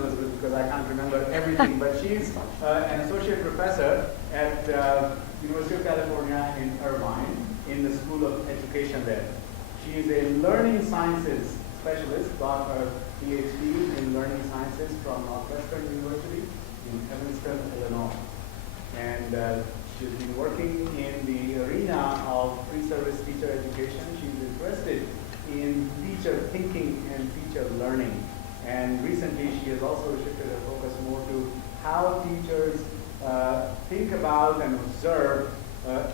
Elizabeth, because I can't remember everything, but she's an associate professor at University of California in Irvine in the School of Education there. She is a learning sciences specialist, got her PhD in learning sciences from Northwestern University in Evanston, Illinois. And she's been working in the arena of pre-service teacher education. She's interested in teacher thinking and teacher learning. And recently she has also shifted her focus more to how teachers think about and observe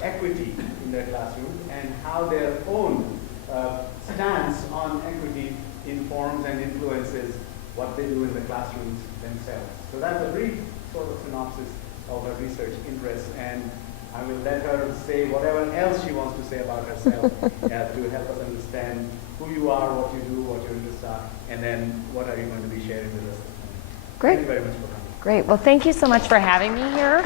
equity in their classrooms and how their own stance on equity informs and influences what they do in the classrooms themselves. So that's a brief sort of synopsis of her research interests, and I will let her say whatever else she wants to say about herself to help us understand who you are, what you do, what your interests are, and then what are you going to be sharing with us. Great. Thank you very much for coming. Great. Well, thank you so much for having me here.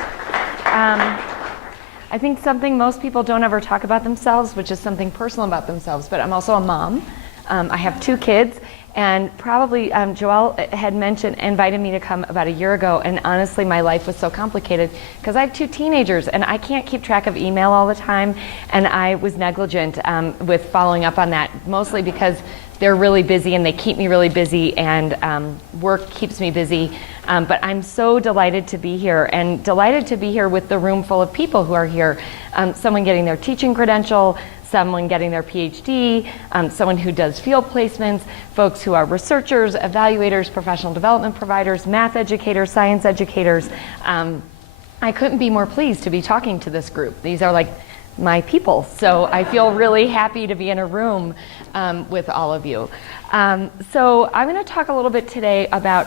I think something most people don't ever talk about themselves, which is something personal about themselves, but I'm also a mom. I have 2 kids, and probably Joelle had invited me to come about a year ago, and honestly my life was so complicated because I have 2 teenagers and I can't keep track of email all the time, and I was negligent with following up on that, mostly because they're really busy and they keep me really busy, and work keeps me busy. But I'm so delighted to be here, and delighted to be here with the room full of people who are here. Someone getting their teaching credential, someone getting their PhD, someone who does field placements, folks who are researchers, evaluators, professional development providers, math educators, science educators. I couldn't be more pleased to be talking to this group. These are like my people, so I feel really happy to be in a room with all of you. So I'm going to talk a little bit today about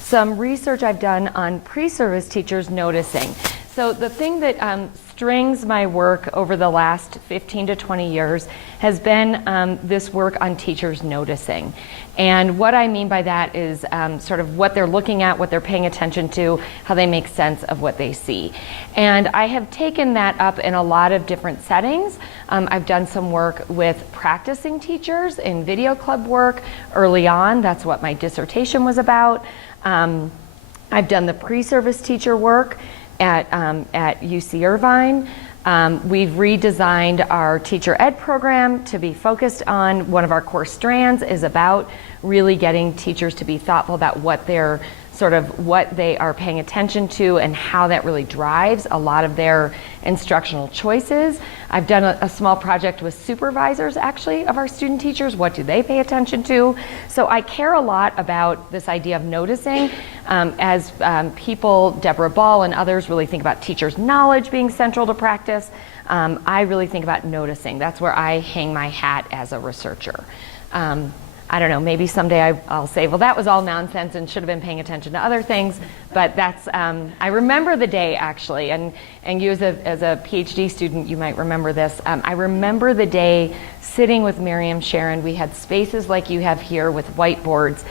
some research I've done on pre-service teachers noticing. So the thing that strings my work over the last 15 to 20 years has been this work on teachers noticing. And what I mean by that is sort of what they're looking at, what they're paying attention to, how they make sense of what they see. And I have taken that up in a lot of different settings. I've done some work with practicing teachers in video club work early on. That's what my dissertation was about. I've done the pre-service teacher work at UC Irvine. We've redesigned our teacher ed program to be focused on one of our core strands is about really getting teachers to be thoughtful about what they are paying attention to and how that really drives a lot of their instructional choices. I've done a small project with supervisors actually of our student teachers. What do they pay attention to? So I care a lot about this idea of noticing as people, Deborah Ball and others, really think about teachers' knowledge being central to practice. I really think about noticing. That's where I hang my hat as a researcher. I don't know, maybe someday I'll say, well, that was all nonsense and should have been paying attention to other things, but that's, I remember the day actually, and you as a PhD student, you might remember this. I remember the day sitting with Miriam Sharon. We had spaces like you have here with whiteboards,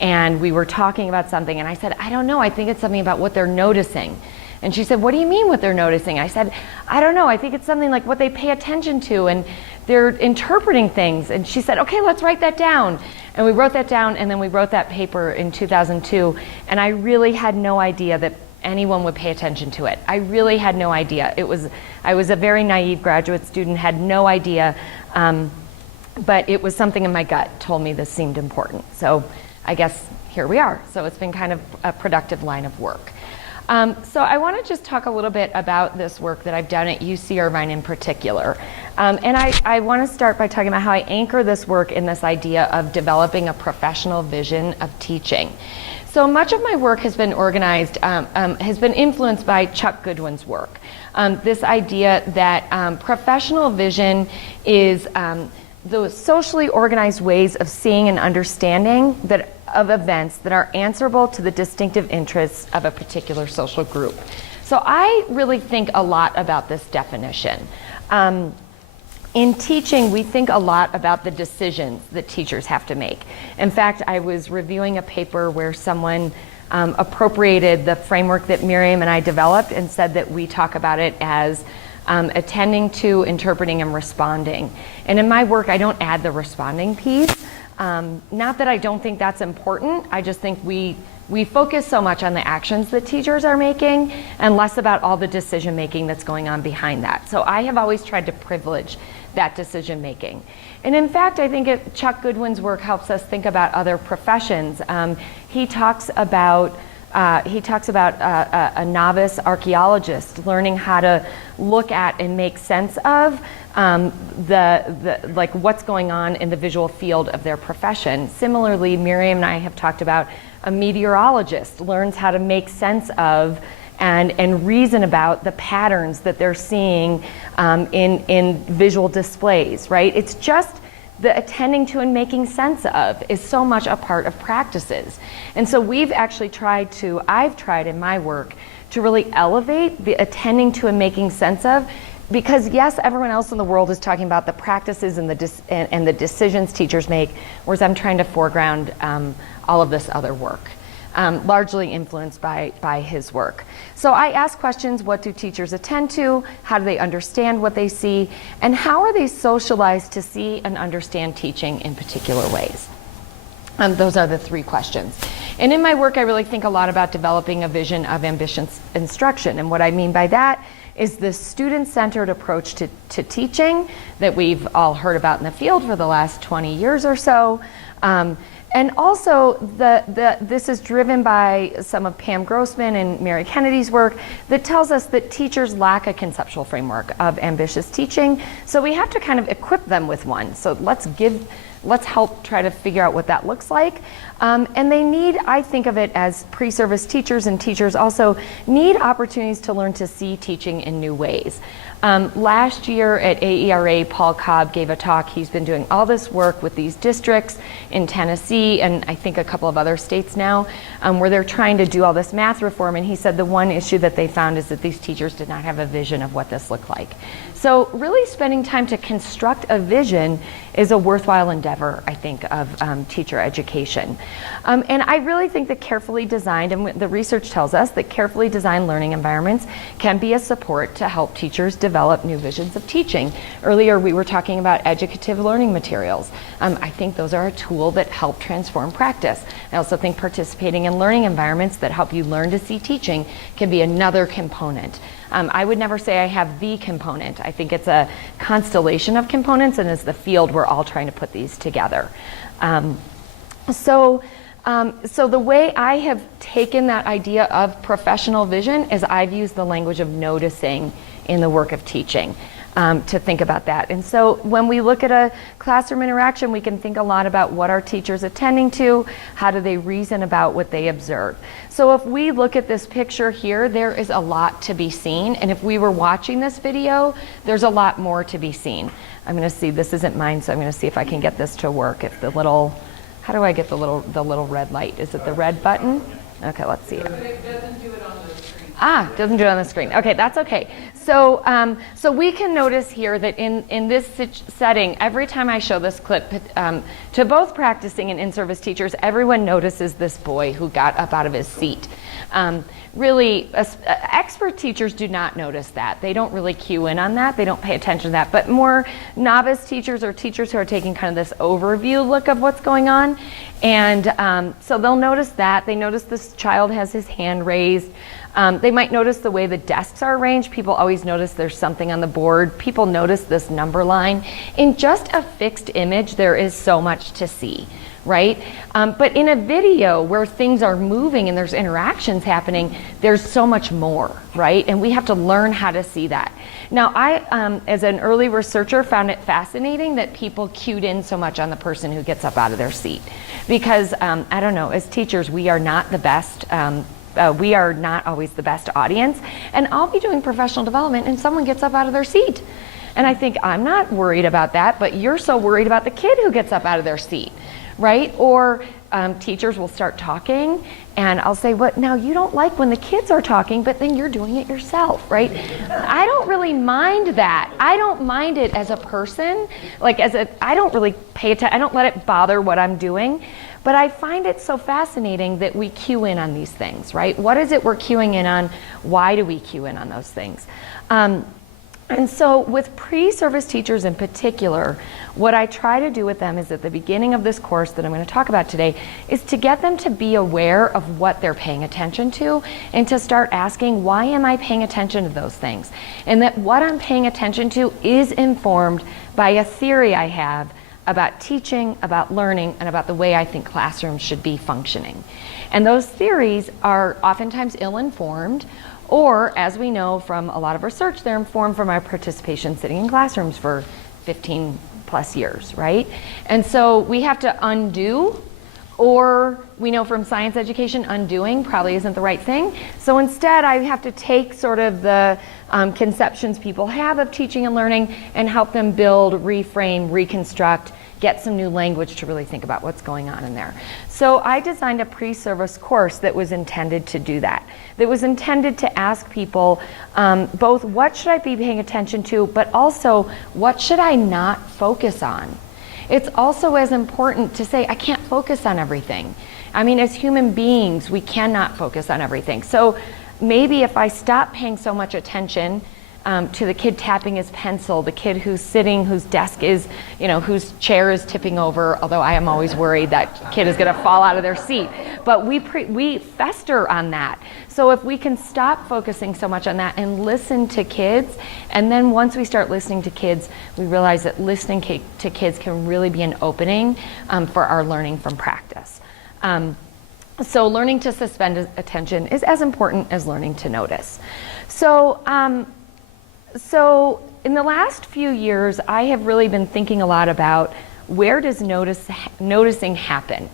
and we were talking about something, and I said, I don't know, I think it's something about what they're noticing. And she said, what do you mean what they're noticing? I said, I don't know, I think it's something like what they pay attention to, and they're interpreting things. And she said, okay, let's write that down. And we wrote that down, and then we wrote that paper in 2002, and I really had no idea that anyone would pay attention to it. I really had no idea. I was a very naive graduate student, had no idea, but it was something in my gut told me this seemed important. So I guess here we are. So it's been kind of a productive line of work. So I want to just talk a little bit about this work that I've done at UC Irvine in particular. And I want to start by talking about how I anchor this work in this idea of developing a professional vision of teaching. So much of my work has been organized, has been influenced by Chuck Goodwin's work. This idea that professional vision is those socially organized ways of seeing and understanding of events that are answerable to the distinctive interests of a particular social group. So I really think a lot about this definition. In teaching, we think a lot about the decisions that teachers have to make. In fact, I was reviewing a paper where someone appropriated the framework that Miriam and I developed and said that we talk about it as attending to, interpreting, and responding. And in my work, I don't add the responding piece. Not that I don't think that's important, I just think we we focus so much on the actions that teachers are making and less about all the decision making that's going on behind that. So I have always tried to privilege that decision making. And in fact, I think Chuck Goodwin's work helps us think about other professions. He talks about a novice archaeologist learning how to look at and make sense of like what's going on in the visual field of their profession. Similarly, Miriam and I have talked about a meteorologist learns how to make sense of and reason about the patterns that they're seeing in visual displays, right? It's just the attending to and making sense of is so much a part of practices. And so we've actually I've tried in my work to really elevate the attending to and making sense of, because yes, everyone else in the world is talking about the practices and the decisions teachers make, whereas I'm trying to foreground all of this other work. Largely influenced by his work. So I ask questions: what do teachers attend to? How do they understand what they see? And how are they socialized to see and understand teaching in particular ways? Those are the 3 questions. And in my work, I really think a lot about developing a vision of ambitious instruction. And what I mean by that is the student-centered approach to teaching that we've all heard about in the field for the last 20 years or so. And also, this is driven by some of Pam Grossman and Mary Kennedy's work that tells us that teachers lack a conceptual framework of ambitious teaching. So we have to kind of equip them with one. So let's help try to figure out what that looks like. And they need, I think of it as pre-service teachers, and teachers also need opportunities to learn to see teaching in new ways. Last year at AERA, Paul Cobb gave a talk. He's been doing all this work with these districts in Tennessee and I think a couple of other states now, where they're trying to do all this math reform. And he said the one issue that they found is that these teachers did not have a vision of what this looked like. So really spending time to construct a vision is a worthwhile endeavor, I think, of teacher education. And I really think that carefully designed, and the research tells us that carefully designed learning environments can be a support to help teachers develop new visions of teaching. Earlier we were talking about educative learning materials. I think those are a tool that help transform practice. I also think participating in learning environments that help you learn to see teaching can be another component. I would never say I have the component. I think it's a constellation of components, and as the field, we're all trying to put these together. So the way I have taken that idea of professional vision is I've used the language of noticing in the work of teaching. To think about that. And so when we look at a classroom interaction, we can think a lot about what are teachers attending to, how do they reason about what they observe. So if we look at this picture here, there is a lot to be seen. And if we were watching this video, there's a lot more to be seen. I'm going to see, this isn't mine, so I'm going to see if I can get this to work. If the little, how do I get the little red light? Is it the red button? Okay, let's see it. But it doesn't do it on the screen. Doesn't do it on the screen. Okay, that's okay. So, so we can notice here that in this setting, every time I show this clip to both practicing and in-service teachers, everyone notices this boy who got up out of his seat. Really, expert teachers do not notice that. They don't really cue in on that. They don't pay attention to that. But more novice teachers or teachers who are taking kind of this overview look of what's going on, and so they'll notice that. They notice this child has his hand raised. They might notice the way the desks are arranged. People always notice there's something on the board. People notice this number line. In just a fixed image, there is so much to see, right? But in a video where things are moving and there's interactions happening, there's so much more, right? And we have to learn how to see that. Now, I, as an early researcher, found it fascinating that people cued in so much on the person who gets up out of their seat. Because, I don't know, as teachers, we are not the best we are not always the best audience, and I'll be doing professional development and someone gets up out of their seat. And I think, I'm not worried about that, but you're so worried about the kid who gets up out of their seat, right? Or teachers will start talking and I'll say, what, now you don't like when the kids are talking, but then you're doing it yourself, right? I don't really mind that. I don't mind it as a person, like I don't really pay attention, I don't let it bother what I'm doing. But I find it so fascinating that we cue in on these things, right? What is it we're cueing in on? Why do we cue in on those things? And so with pre-service teachers in particular, What I try to do with them is at the beginning of this course that I'm going to talk about today is to get them to be aware of what they're paying attention to and to start asking, why am I paying attention to those things? And that what I'm paying attention to is informed by a theory I have about teaching, about learning, and about the way I think classrooms should be functioning. And those theories are oftentimes ill-informed, or, as we know from a lot of research, they're informed from our participation sitting in classrooms for 15 plus years, right? And so we have to undo, or we know from science education, undoing probably isn't the right thing. So instead, I have to take sort of the conceptions people have of teaching and learning and help them build, reframe, reconstruct, get some new language to really think about what's going on in there. So I designed a pre-service course that was intended to do that. That was intended to ask people both what should I be paying attention to, but also what should I not focus on? It's also as important to say, I can't focus on everything. I mean, as human beings, we cannot focus on everything. So maybe if I stop paying so much attention to the kid tapping his pencil, the kid who's sitting, whose desk is, whose chair is tipping over, although I am always worried that kid is going to fall out of their seat. But we fester on that. So if we can stop focusing so much on that and listen to kids, and then once we start listening to kids, we realize that listening to kids can really be an opening for our learning from practice. So learning to suspend attention is as important as learning to notice. So in the last few years, I have really been thinking a lot about where does noticing happen?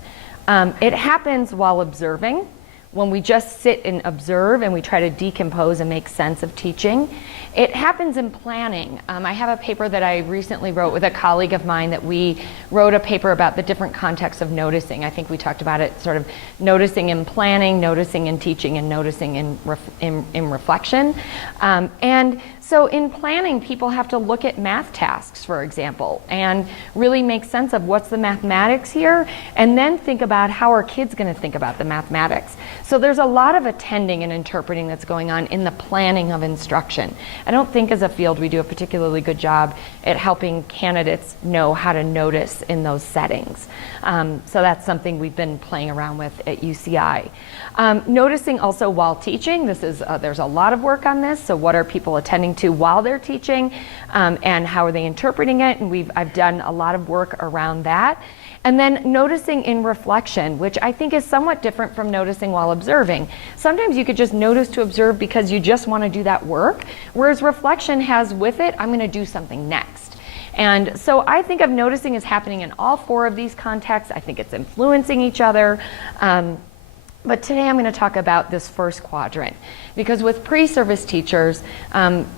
It happens while observing, when we just sit and observe and we try to decompose and make sense of teaching. It happens in planning. I have a paper that I recently wrote with a colleague of mine that we wrote a paper about the different contexts of noticing. I think we talked about it sort of noticing in planning, noticing in teaching, and noticing in reflection. And so in planning, people have to look at math tasks, for example, and really make sense of what's the mathematics here, and then think about how are kids going to think about the mathematics. So there's a lot of attending and interpreting that's going on in the planning of instruction. I don't think as a field we do a particularly good job at helping candidates know how to notice in those settings. So that's something we've been playing around with at UCI. Noticing also while teaching, there's a lot of work on this. So what are people attending to while they're teaching, and how are they interpreting it? And I've done a lot of work around that. And then noticing in reflection, which I think is somewhat different from noticing while observing. Sometimes you could just notice to observe because you just want to do that work, whereas reflection has with it, I'm going to do something next. And so I think of noticing as happening in all four of these contexts. I think it's influencing each other. But today I'm going to talk about this first quadrant, because with pre-service teachers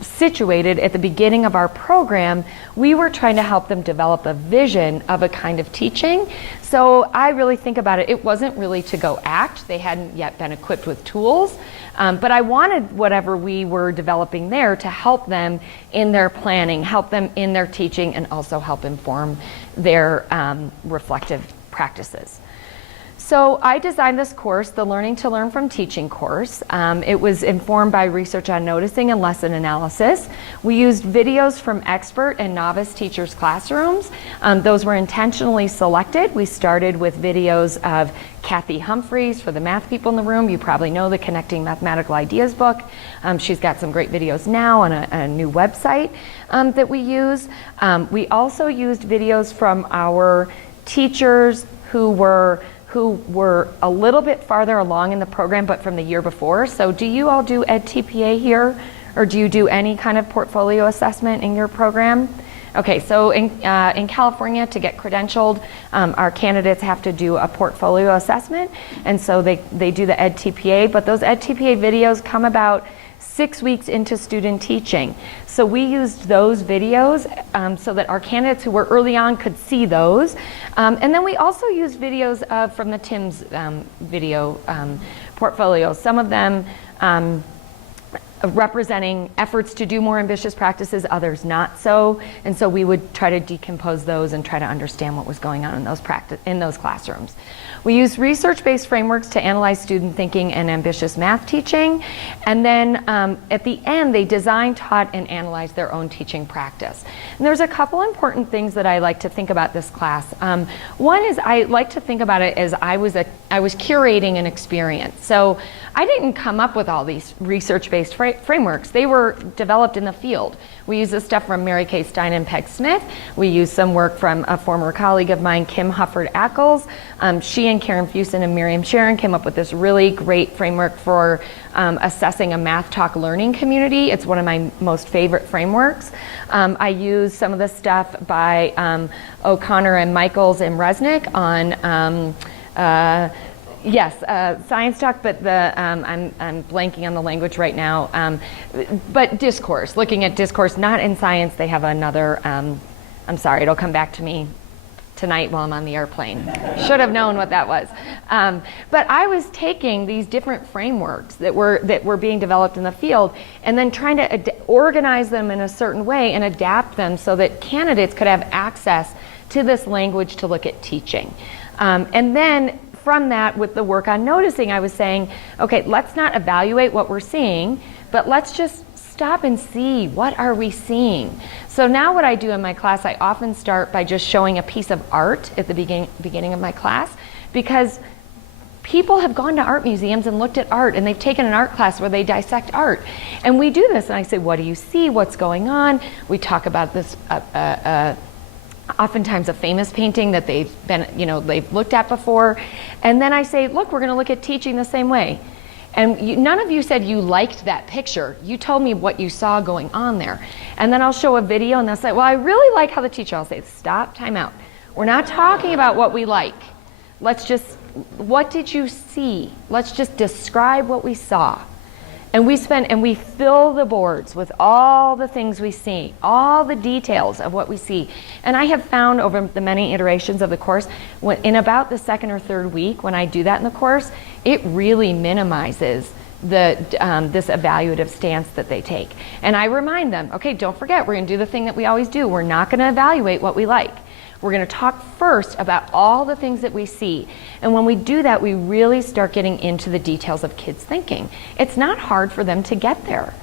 situated at the beginning of our program, we were trying to help them develop a vision of a kind of teaching. So I really think about it, it wasn't really to go act. They hadn't yet been equipped with tools, but I wanted whatever we were developing there to help them in their planning, help them in their teaching, and also help inform their reflective practices. So I designed this course, the Learning to Learn from Teaching course. It was informed by research on noticing and lesson analysis. We used videos from expert and novice teachers' classrooms. Those were intentionally selected. We started with videos of Kathy Humphreys. For the math people in the room, you probably know the Connecting Mathematical Ideas book. She's got some great videos now on a new website that we use. We also used videos from our teachers who were a little bit farther along in the program, but from the year before. So do you all do EdTPA here, or do you do any kind of portfolio assessment in your program? Okay, so in California, to get credentialed, our candidates have to do a portfolio assessment, and so they do the EdTPA, but those EdTPA videos come about 6 weeks into student teaching. So we used those videos so that our candidates who were early on could see those. And then we also used videos from the TIMS video portfolio. Some of them representing efforts to do more ambitious practices, others not so. And so we would try to decompose those and try to understand what was going on in those classrooms. We used research-based frameworks to analyze student thinking and ambitious math teaching. And then at the end, they designed, taught, and analyzed their own teaching practice. And there's a couple important things that I like to think about this class. One is I like to think about it as I was curating an experience. So I didn't come up with all these research-based frameworks. They were developed in the field. We use this stuff from Mary Kay Stein and Peg Smith. We use some work from a former colleague of mine, Kim Hufford-Ackles. She and Karen Fusen and Miriam Sharon came up with this really great framework for assessing a math talk learning community. It's one of my most favorite frameworks. I use some of the stuff by O'Connor and Michaels and Resnick on Science Talk, but I'm blanking on the language right now. But discourse, looking at discourse, not in science. They have another, I'm sorry, it'll come back to me tonight while I'm on the airplane. Should have known what that was. But I was taking these different frameworks that were being developed in the field and then trying to organize them in a certain way and adapt them so that candidates could have access to this language to look at teaching. And then from that, with the work on noticing, I was saying, okay, let's not evaluate what we're seeing, but let's just stop and see, what are we seeing? So now what I do in my class, I often start by just showing a piece of art at the beginning of my class, because people have gone to art museums and looked at art, and they've taken an art class where they dissect art. And we do this, and I say, what do you see? What's going on? We talk about this oftentimes a famous painting that they've looked at before. And then I say, look, we're going to look at teaching the same way. And none of you said you liked that picture. You told me what you saw going on there. And then I'll show a video and they'll say, well, I really like how the teacher, I'll say, stop, time out. We're not talking about what we like. What did you see? Let's just describe what we saw. And we fill the boards with all the things we see, all the details of what we see. And I have found over the many iterations of the course, in about the second or third week when I do that in the course, it really minimizes this evaluative stance that they take. And I remind them, okay, don't forget, we're going to do the thing that we always do. We're not going to evaluate what we like. We're going to talk first about all the things that we see. And when we do that, we really start getting into the details of kids' thinking. It's not hard for them to get there.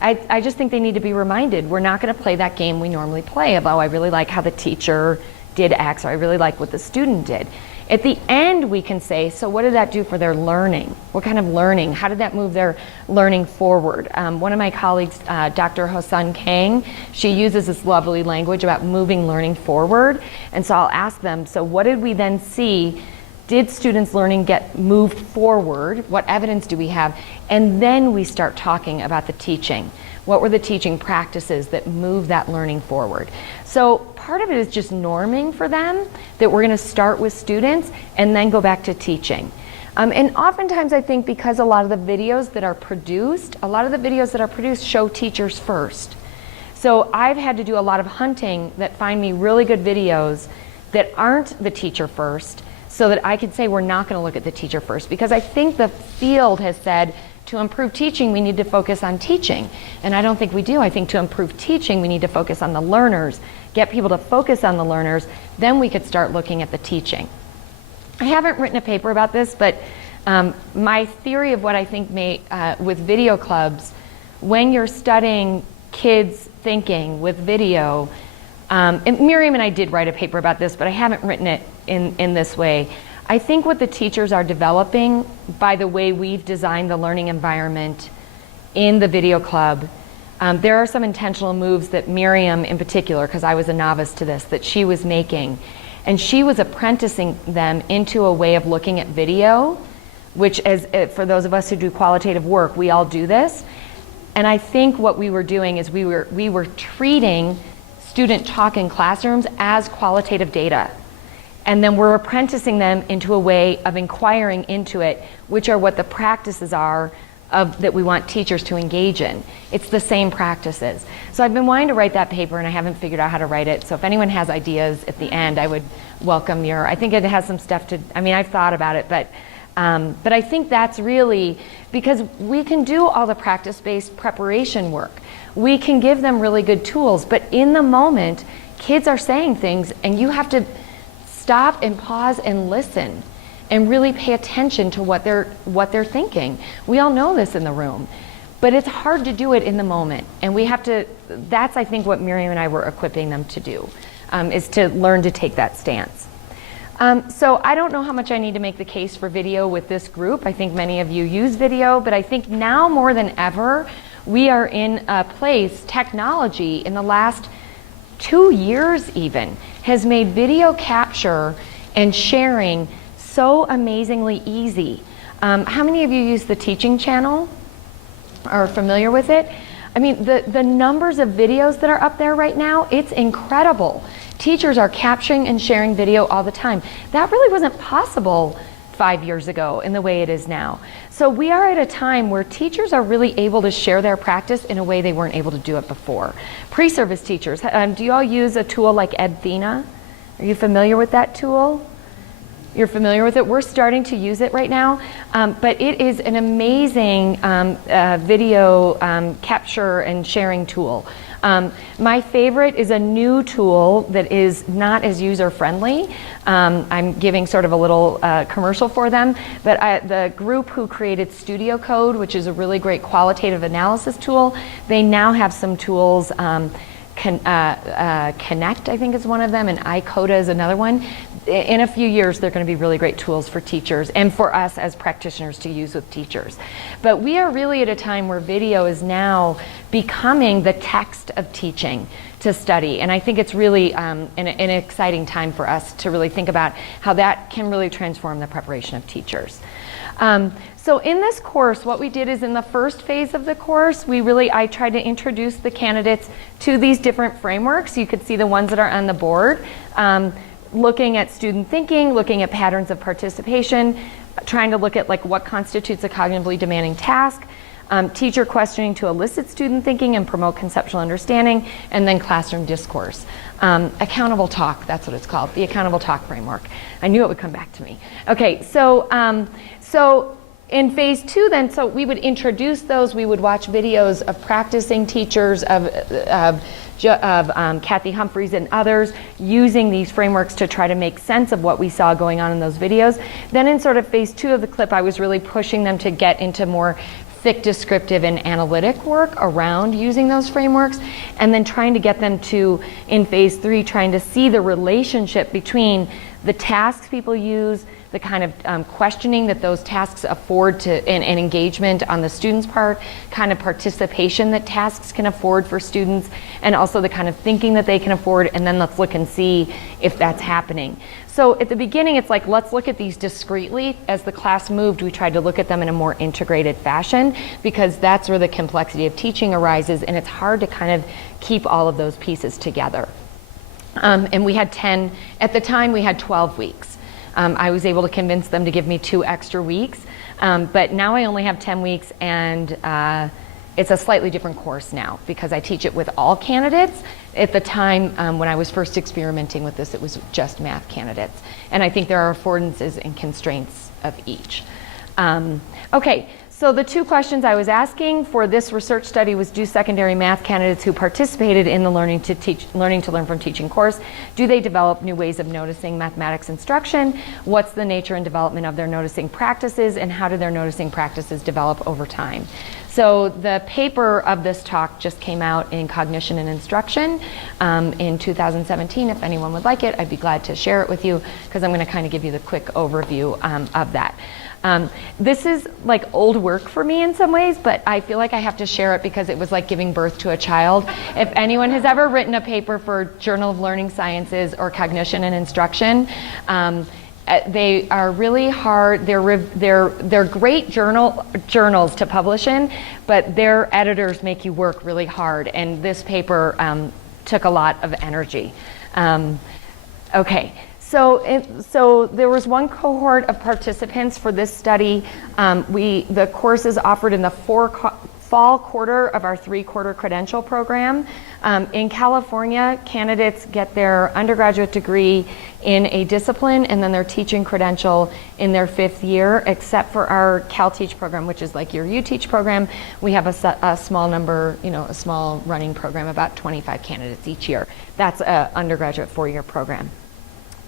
I just think they need to be reminded, we're not going to play that game we normally play of, oh, I really like how the teacher did X, or I really like what the student did. At the end, we can say, so what did that do for their learning? What kind of learning? How did that move their learning forward? One of my colleagues, Dr. Hosun Kang, she uses this lovely language about moving learning forward. And so I'll ask them, so what did we then see? Did students' learning get moved forward? What evidence do we have? And then we start talking about the teaching. What were the teaching practices that move that learning forward? So part of it is just norming for them that we're going to start with students and then go back to teaching. And oftentimes I think because a lot of the videos that are produced show teachers first. So I've had to do a lot of hunting that find me really good videos that aren't the teacher first, so that I could say we're not going to look at the teacher first, because I think the field has said to improve teaching, we need to focus on teaching. And I don't think we do. I think to improve teaching, we need to focus on the learners, get people to focus on the learners, then we could start looking at the teaching. I haven't written a paper about this, but my theory of what I think with video clubs, when you're studying kids thinking with video, and Miriam and I did write a paper about this, but I haven't written it in this way. I think what the teachers are developing by the way we've designed the learning environment in the video club, there are some intentional moves that Miriam in particular, because I was a novice to this, that she was making. And she was apprenticing them into a way of looking at video, which for those of us who do qualitative work, we all do this. And I think what we were doing is we were treating student talk in classrooms as qualitative data. And then we're apprenticing them into a way of inquiring into it, which are what the practices are that we want teachers to engage in. It's the same practices. So I've been wanting to write that paper and I haven't figured out how to write it. So if anyone has ideas at the end, I would welcome I think it has some stuff I've thought about it, but But I think that's really, because we can do all the practice-based preparation work. We can give them really good tools, but in the moment, kids are saying things and you have to stop and pause and listen and really pay attention to what they're thinking. We all know this in the room, but it's hard to do it in the moment. And we have to, that's I think what Miriam and I were equipping them to do, is to learn to take that stance. So I don't know how much I need to make the case for video with this group. I think many of you use video, but I think now more than ever, we are in a place, technology in the last 2 years even, has made video capture and sharing so amazingly easy. How many of you use the teaching channel? Are familiar with it? I mean, the numbers of videos that are up there right now, it's incredible. Teachers are capturing and sharing video all the time. That really wasn't possible 5 years ago in the way it is now. So we are at a time where teachers are really able to share their practice in a way they weren't able to do it before. Pre-service teachers, do you all use a tool like EdThena? Are you familiar with that tool? You're familiar with it? We're starting to use it right now, but it is an amazing video capture and sharing tool. My favorite is a new tool that is not as user-friendly. I'm giving sort of a little commercial for them, but the group who created Studio Code, which is a really great qualitative analysis tool, they now have some tools. Connect, I think, is one of them, and iCoda is another one. In a few years, they're going to be really great tools for teachers and for us as practitioners to use with teachers. But we are really at a time where video is now becoming the text of teaching to study, and I think it's really an exciting time for us to really think about how that can really transform the preparation of teachers. So in this course, what we did is in the first phase of the course, I tried to introduce the candidates to these different frameworks. You could see the ones that are on the board, looking at student thinking, looking at patterns of participation, trying to look at like what constitutes a cognitively demanding task, teacher questioning to elicit student thinking and promote conceptual understanding, and then classroom discourse. Accountable talk, that's what it's called, the accountable talk framework. I knew it would come back to me. Okay, so in phase 2 then, so we would introduce those, we would watch videos of practicing teachers, of Kathy Humphreys and others using these frameworks to try to make sense of what we saw going on in those videos. Then in sort of phase 2 of the clip, I was really pushing them to get into more thick descriptive and analytic work around using those frameworks, and then trying to get them to, in phase 3, trying to see the relationship between the tasks people use, the kind of questioning that those tasks afford to, and engagement on the students' part, kind of participation that tasks can afford for students, and also the kind of thinking that they can afford, and then let's look and see if that's happening. So at the beginning, it's like, let's look at these discretely. As the class moved, we tried to look at them in a more integrated fashion, because that's where the complexity of teaching arises, and it's hard to kind of keep all of those pieces together. And we had 10, at the time we had 12 weeks. I was able to convince them to give me 2 extra weeks, but now I only have 10 weeks, and it's a slightly different course now because I teach it with all candidates. At the time when I was first experimenting with this, it was just math candidates, and I think there are affordances and constraints of each. Okay. So the 2 questions I was asking for this research study was, do secondary math candidates who participated in the Learning to Learn from Teaching course, do they develop new ways of noticing mathematics instruction? What's the nature and development of their noticing practices, and how do their noticing practices develop over time? So the paper of this talk just came out in Cognition and Instruction in 2017. If anyone would like it, I'd be glad to share it with you, because I'm going to kind of give you the quick overview of that. This is like old work for me in some ways, but I feel like I have to share it because it was like giving birth to a child. If anyone has ever written a paper for Journal of Learning Sciences or Cognition and Instruction, they are really hard. They're great journals to publish in, but their editors make you work really hard, and this paper took a lot of energy. Okay. So there was one cohort of participants for this study. The course is offered in the fall quarter of our 3-quarter credential program. In California, candidates get their undergraduate degree in a discipline and then their teaching credential in their 5th year, except for our CalTeach program, which is like your UTeach program. We have a small number, a small running program, about 25 candidates each year. That's an undergraduate 4-year program.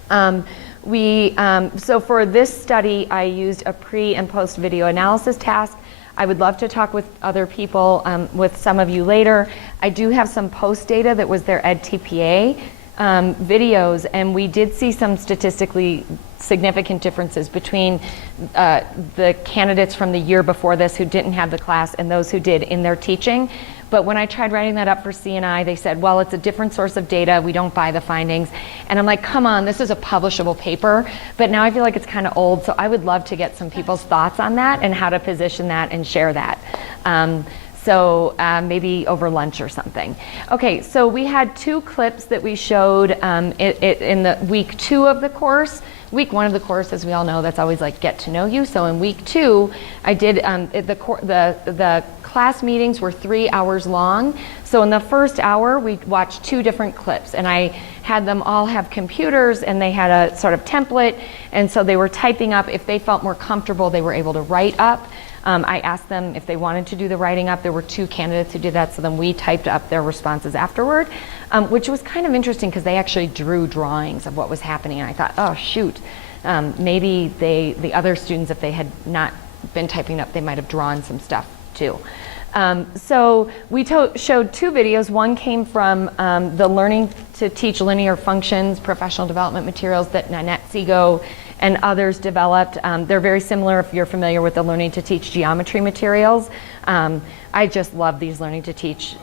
So for this study, I used a pre and post video analysis task. I would love to talk with other people, with some of you later. I do have some post data that was their EdTPA videos, and we did see some statistically significant differences between the candidates from the year before this who didn't have the class and those who did in their teaching. But when I tried writing that up for CNI, they said, well, it's a different source of data. We don't buy the findings. And I'm like, come on, this is a publishable paper. But now I feel like it's kind of old, so I would love to get some people's thoughts on that and how to position that and share that. So maybe over lunch or something. Okay, so we had 2 clips that we showed in the week 2 of the course. Week 1 of the course, as we all know, that's always like get to know you. So in week 2, I did the class meetings were 3 hours long. So in the first hour, we watched 2 different clips, and I had them all have computers, and they had a sort of template, and so they were typing up. If they felt more comfortable, they were able to write up. I asked them if they wanted to do the writing up. There were 2 candidates who did that, so then we typed up their responses afterward, which was kind of interesting because they actually drew drawings of what was happening, and I thought, oh shoot, maybe the other students, if they had not been typing up, they might have drawn some stuff too. So we showed 2 videos. One came from the Learning to Teach Linear Functions professional development materials that Nanette Sego and others developed. They're very similar if you're familiar with the Learning to Teach geometry materials. I just love these Learning to Teach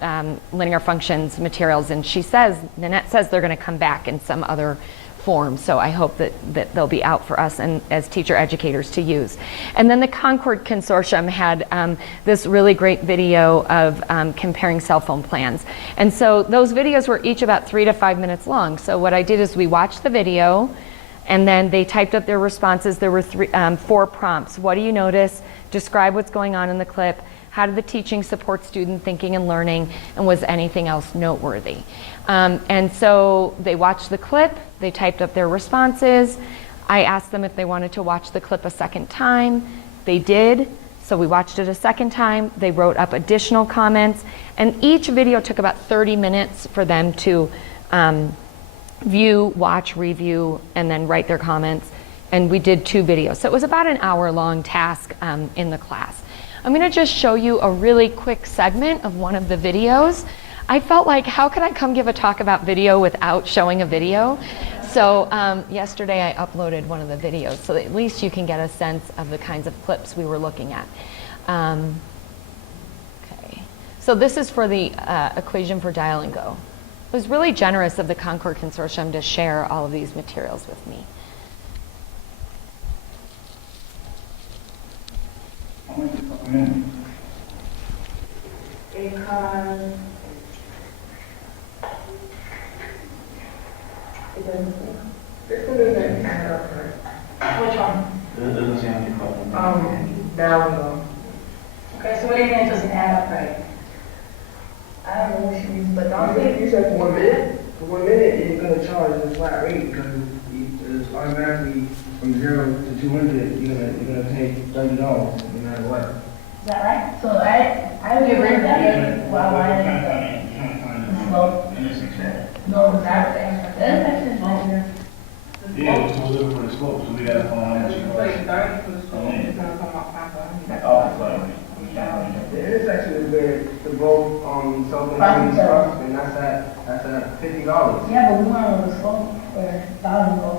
linear functions materials, and Nanette says they're going to come back in some other form, so I hope that they'll be out for us and as teacher educators to use. And then the Concord Consortium had this really great video of comparing cell phone plans. And so those videos were each about 3 to 5 minutes long. So what I did is we watched the video, and then they typed up their responses. There were 4 prompts. What do you notice? Describe what's going on in the clip. How did the teaching support student thinking and learning? And was anything else noteworthy? And so they watched the clip. They typed up their responses. I asked them if they wanted to watch the clip a second time. They did. So we watched it a second time. They wrote up additional comments. And each video took about 30 minutes for them to view, watch, review, and then write their comments. And we did 2 videos. So it was about an hour-long task in the class. I'm going to just show you a really quick segment of one of the videos. I felt like, how could I come give a talk about video without showing a video? So yesterday I uploaded one of the videos, so at least you can get a sense of the kinds of clips we were looking at. Okay, so this is for the equation for dial and go. It was really generous of the Concord Consortium to share all of these materials with me. Because it doesn't say. This one doesn't add up, right? Which one? It doesn't say anything That one though. Okay, so what do you mean it doesn't add up right? I don't know what she means, but don't think you said for 1 minute. For 1 minute, you're gonna charge a flat rate because it's automatically from 0 to 200. You're gonna pay $30 no matter what. Is that right? So I would agree with that. Well, I didn't know. No, that's actually yeah, so we're looking for the slope, so we gotta find out how much it costs. The intersection is where the both cell phone companies cross, and that's at $50. Yeah, but we want to know the slope where down go.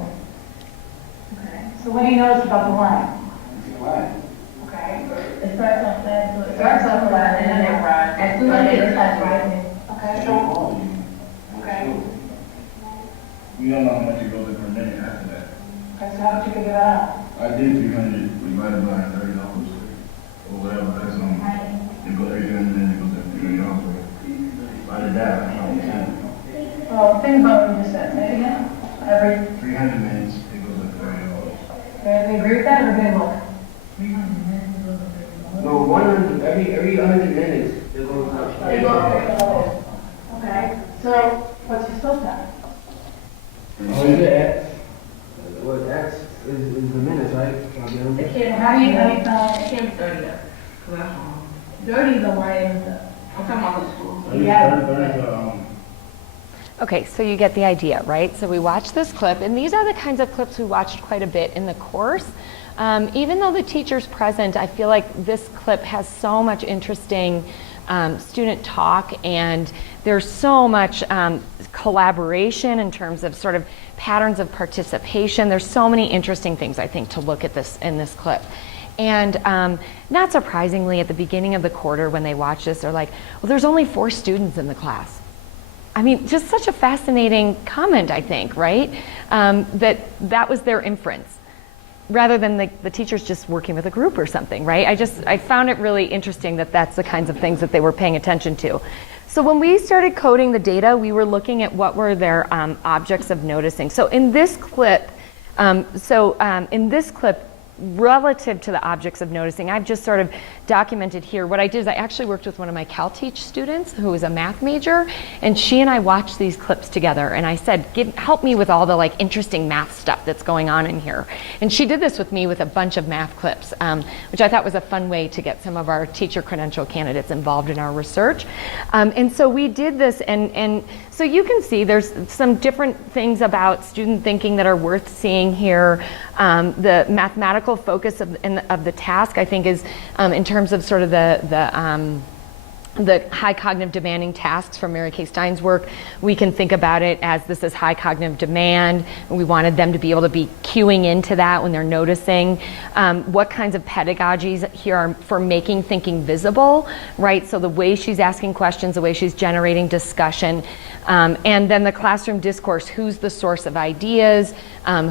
Okay. So what do you notice about the line? It's flat. Okay. It starts off flat, so it starts off flat, and then it rises. As soon as it starts rising. Okay. Okay. We don't know how much it goes in per minute after that. Okay, so how did you figure that out? I did 300, we might have bought $30 or whatever, because it goes every 300 minutes, it goes up $30. I did that, I don't know. Well, think about what you just said. Say it again. Every 300 minutes, it goes up $30. Do you agree with that, or do you look? No, 100, every 100 minutes, how do you count? It can't be 30 though, 'cause that's wrong. 30 is the line, I'm talking about the school. Okay, so you get the idea, right? So we watched this clip, and these are the kinds of clips we watched quite a bit in the course. Even though the teacher's present, I feel like this clip has so much interesting student talk, and there's so much collaboration in terms of sort of patterns of participation. There's so many interesting things, I think, to look at this in this clip. And not surprisingly, at the beginning of the quarter when they watch this, they're like, well, there's only 4 students in the class. I mean, just such a fascinating comment, I think, right? That was their inference, rather than the teachers just working with a group or something, right? I found it really interesting that that's the kinds of things that they were paying attention to. So when we started coding the data, we were looking at what were their objects of noticing. So in this clip, relative to the objects of noticing, I've just sort of documented here. What I did is I actually worked with one of my CalTeach students who is a math major, and she and I watched these clips together, and I said, help me with all the like interesting math stuff that's going on in here. And she did this with me with a bunch of math clips, which I thought was a fun way to get some of our teacher credential candidates involved in our research. And so we did this, and so you can see there's some different things about student thinking that are worth seeing here. The mathematical focus of the task, I think, is in terms of sort of the high cognitive demanding tasks from Mary Kay Stein's work. We can think about it as this is high cognitive demand, and we wanted them to be able to be cueing into that when they're noticing. What kinds of pedagogies here are for making thinking visible, right? So the way she's asking questions, the way she's generating discussion, and then the classroom discourse, who's the source of ideas,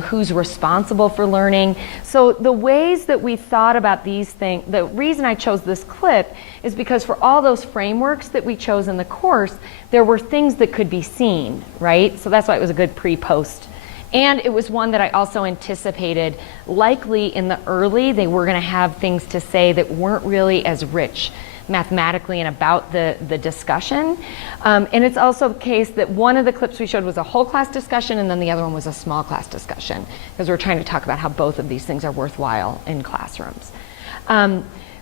who's responsible for learning. So the ways that we thought about these things, the reason I chose this clip is because for all those frameworks that we chose in the course, there were things that could be seen, right? So that's why it was a good pre-post. And it was one that I also anticipated, likely in the early, they were gonna have things to say that weren't really as rich mathematically and about the discussion. And it's also the case that one of the clips we showed was a whole class discussion, and then the other one was a small class discussion, because we're trying to talk about how both of these things are worthwhile in classrooms.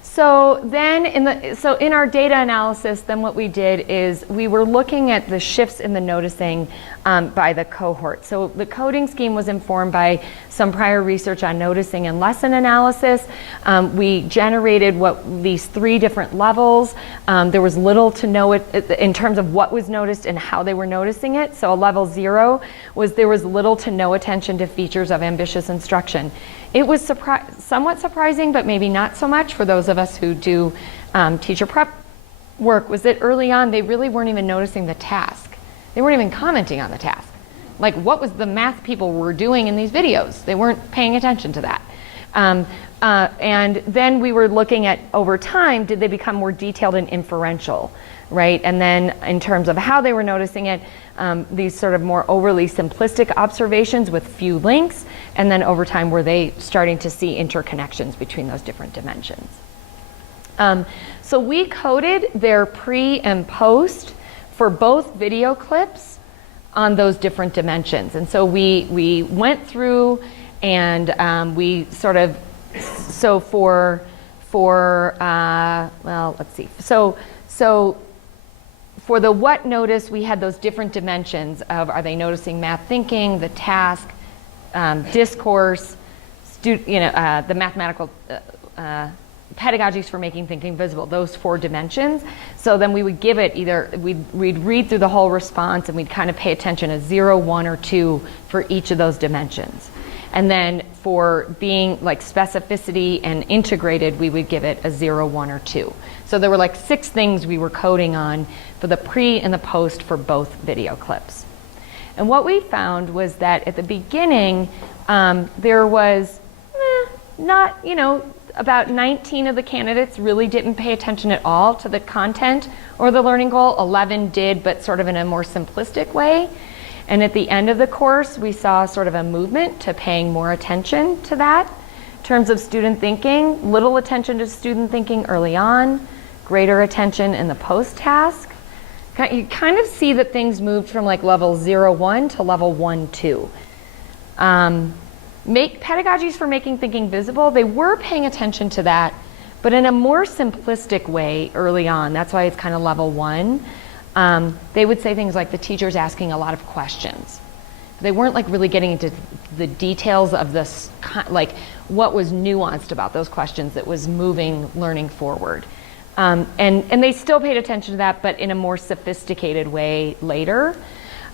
So then in our data analysis, then what we did is we were looking at the shifts in the noticing by the cohort. So the coding scheme was informed by some prior research on noticing and lesson analysis. We generated these 3 different levels. There was little to know in terms of what was noticed and how they were noticing it. So a level 0 was there was little to no attention to features of ambitious instruction. It was somewhat surprising, but maybe not so much for those of us who do teacher prep work, was that early on they really weren't even noticing the task. They weren't even commenting on the task. Like, what was the math people were doing in these videos? They weren't paying attention to that. And then we were looking at, over time, did they become more detailed and inferential, right? And then in terms of how they were noticing it, these sort of more overly simplistic observations with few links, and then over time were they starting to see interconnections between those different dimensions. So we coded their pre and post for both video clips on those different dimensions. And so we went through and we sort of, so well, let's see. So for the what notice, we had those different dimensions of, are they noticing math thinking, the task, discourse, the mathematical pedagogies for making thinking visible, those 4 dimensions. So then we would give it either, we'd read through the whole response and we'd kind of pay attention to 0, 1, or 2 for each of those dimensions. And then for being like specificity and integrated, we would give it a 0, 1, or 2. So there were like 6 things we were coding on for the pre and the post for both video clips. And what we found was that at the beginning, there was about 19 of the candidates really didn't pay attention at all to the content or the learning goal. 11 did, but sort of in a more simplistic way. And at the end of the course, we saw sort of a movement to paying more attention to that. In terms of student thinking, little attention to student thinking early on, greater attention in the post task. You kind of see that things moved from like level 0, 1 to level 1, 2. Pedagogies for making thinking visible, they were paying attention to that, but in a more simplistic way early on. That's why it's kind of level 1. They would say things like the teacher's asking a lot of questions. They weren't like really getting into the details of this, like what was nuanced about those questions that was moving learning forward. And they still paid attention to that, but in a more sophisticated way later.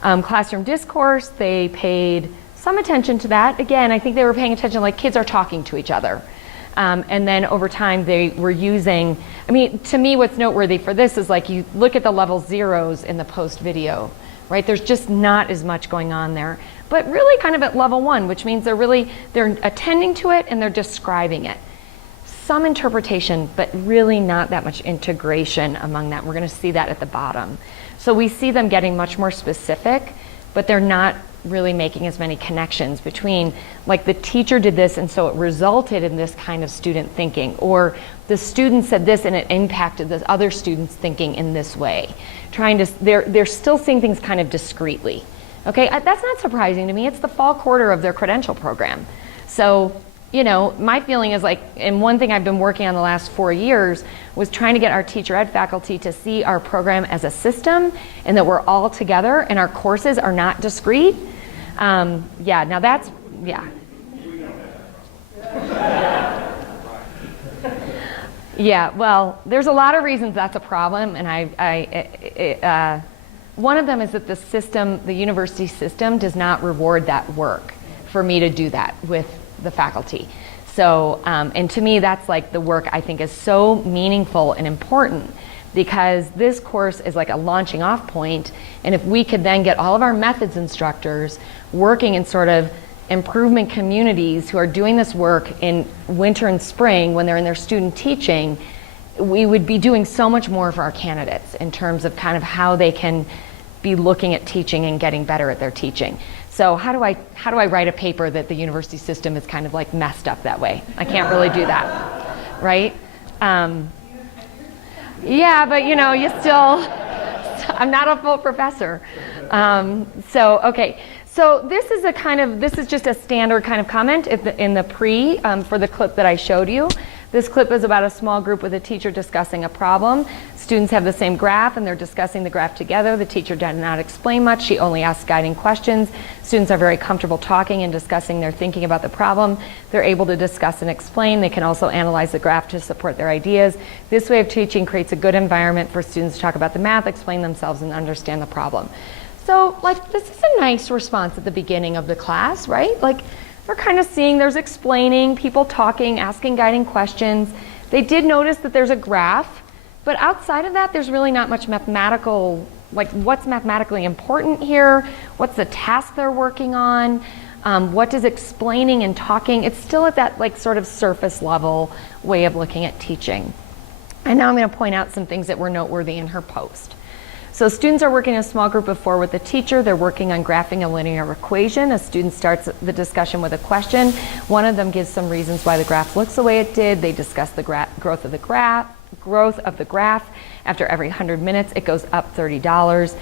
Classroom discourse, they paid some attention to that. Again, I think they were paying attention like kids are talking to each other. And then over time they were using, I mean, to me what's noteworthy for this is like you look at the level 0s in the post video, right? There's just not as much going on there. But really kind of at level 1, which means they're attending to it and they're describing it. Some interpretation, but really not that much integration among that. We're going to see that at the bottom. So we see them getting much more specific, but they're not really making as many connections between, like the teacher did this and so it resulted in this kind of student thinking, or the student said this and it impacted the other students thinking in this way. They're still seeing things kind of discreetly. Okay, that's not surprising to me. It's the fall quarter of their credential program. So, you know, my feeling is like, and one thing I've been working on the last 4 years was trying to get our teacher ed faculty to see our program as a system and that we're all together and our courses are not discrete. Yeah, now that's, yeah. Yeah, well, there's a lot of reasons that's a problem, and one of them is that the system, the university system, does not reward that work for me to do that with the faculty. So, and to me, that's like the work I think is so meaningful and important, because this course is like a launching off point, and if we could then get all of our methods instructors working in sort of improvement communities who are doing this work in winter and spring when they're in their student teaching, we would be doing so much more for our candidates in terms of kind of how they can be looking at teaching and getting better at their teaching. So how do I write a paper that the university system is kind of like messed up that way? I can't really do that, right? Yeah, but you know, you still, I'm not a full professor. So, okay. So this is just a standard kind of comment in the pre for the clip that I showed you. This clip is about a small group with a teacher discussing a problem. Students have the same graph and they're discussing the graph together. The teacher did not explain much. She only asked guiding questions. Students are very comfortable talking and discussing their thinking about the problem. They're able to discuss and explain. They can also analyze the graph to support their ideas. This way of teaching creates a good environment for students to talk about the math, explain themselves, and understand the problem. So, like, this is a nice response at the beginning of the class, right? Like, we're kind of seeing there's explaining, people talking, asking guiding questions. They did notice that there's a graph, but outside of that, there's really not much mathematical, like what's mathematically important here, what's the task they're working on, what does explaining and talking, it's still at that like sort of surface level way of looking at teaching. And now I'm going to point out some things that were noteworthy in her post. So students are working in a small group of 4 with a teacher. They're working on graphing a linear equation. A student starts the discussion with a question. One of them gives some reasons why the graph looks the way it did. They discuss the growth of the graph. After every 100 minutes, it goes up $30.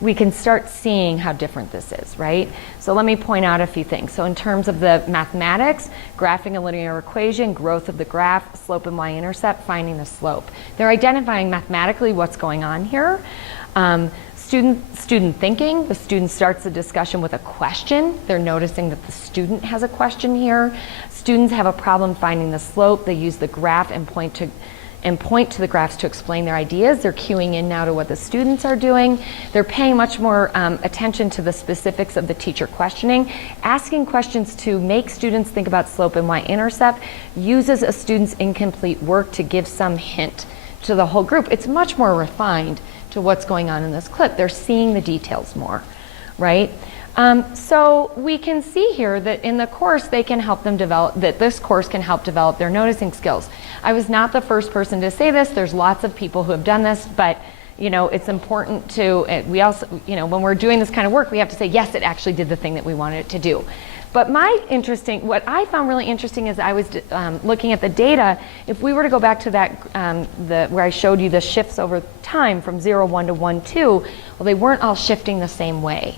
We can start seeing how different this is, right? So let me point out a few things. So in terms of the mathematics, graphing a linear equation, growth of the graph, slope and y-intercept, finding the slope. They're identifying mathematically what's going on here. Student thinking, the student starts the discussion with a question. They're noticing that the student has a question here. Students have a problem finding the slope. They use the graph and point to the graphs to explain their ideas. They're cueing in now to what the students are doing. They're paying much more attention to the specifics of the teacher questioning. Asking questions to make students think about slope and y-intercept uses a student's incomplete work to give some hint to the whole group. It's much more refined to what's going on in this clip. They're seeing the details more, right? So we can see here that in the course they can help them develop, that this course can help develop their noticing skills. I was not the first person to say this. There's lots of people who have done this, but you know, it's important to, we also, you know, when we're doing this kind of work, we have to say, yes, it actually did the thing that we wanted it to do. But what I found really interesting is I was looking at the data. If we were to go back to that, where I showed you the shifts over time from 0, 1 to 1, 2, well, they weren't all shifting the same way.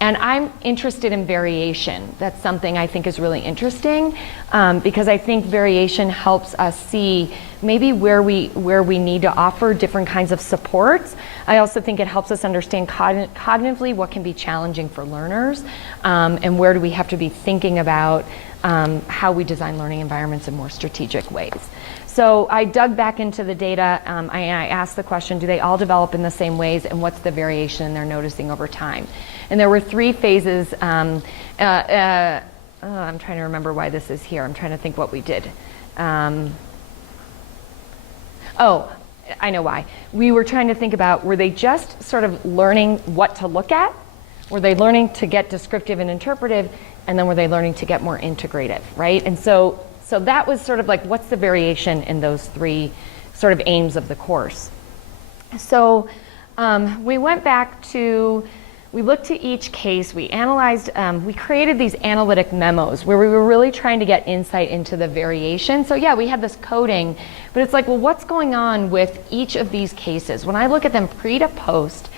And I'm interested in variation. That's something I think is really interesting because I think variation helps us see maybe where we need to offer different kinds of supports. I also think it helps us understand cognitively what can be challenging for learners and where do we have to be thinking about how we design learning environments in more strategic ways. So I dug back into the data and I asked the question, do they all develop in the same ways and what's the variation they're noticing over time? And there were 3 phases. I'm trying to remember why this is here. I'm trying to think what we did. Oh, I know why. We were trying to think about, were they just sort of learning what to look at? Were they learning to get descriptive and interpretive? And then were they learning to get more integrative, right? And so that was sort of like, what's the variation in those 3 sort of aims of the course? So we went back to, we looked at each case, we analyzed, we created these analytic memos where we were really trying to get insight into the variation. So yeah, we had this coding, but it's like, well, what's going on with each of these cases? When I look at them pre to post,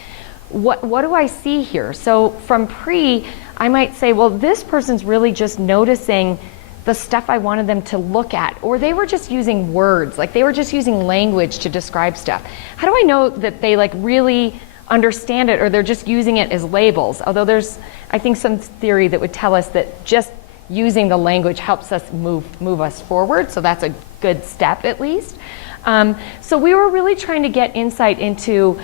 what do I see here? So from pre, I might say, well, this person's really just noticing the stuff I wanted them to look at, or they were just using words, like they were just using language to describe stuff. How do I know that they like really understand it or they're just using it as labels? Although there's, I think, some theory that would tell us that just using the language helps us move us forward, so that's a good step at least. So we were really trying to get insight into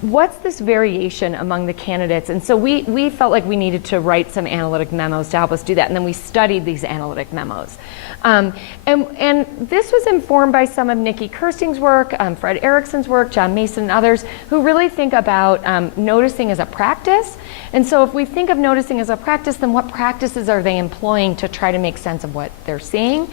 what's this variation among the candidates? And so we felt like we needed to write some analytic memos to help us do that, and then we studied these analytic memos. And this was informed by some of Nikki Kirsting's work, Fred Erickson's work, John Mason and others, who really think about noticing as a practice. And so if we think of noticing as a practice, then what practices are they employing to try to make sense of what they're seeing?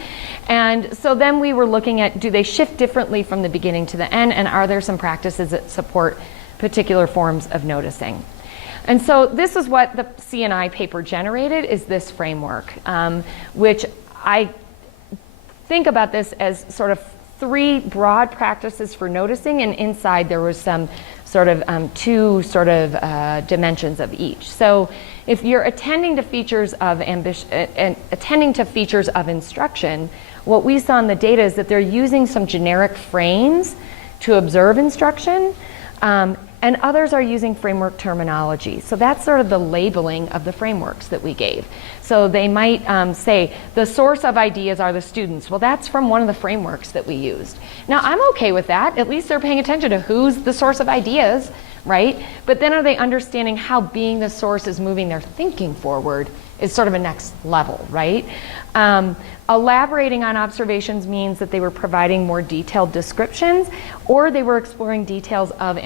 And so then we were looking at, do they shift differently from the beginning to the end, and are there some practices that support particular forms of noticing? And so this is what the C&I paper generated, is this framework, which I think about this as sort of 3 broad practices for noticing, and inside there was some sort of 2 sort of dimensions of each. So if you're attending to features of instruction, what we saw in the data is that they're using some generic frames to observe instruction, and others are using framework terminology. So that's sort of the labeling of the frameworks that we gave. So they might say, the source of ideas are the students. Well, that's from one of the frameworks that we used. Now, I'm okay with that. At least they're paying attention to who's the source of ideas, right? But then are they understanding how being the source is moving their thinking forward is sort of a next level, right? Elaborating on observations means that they were providing more detailed descriptions, or they were exploring details of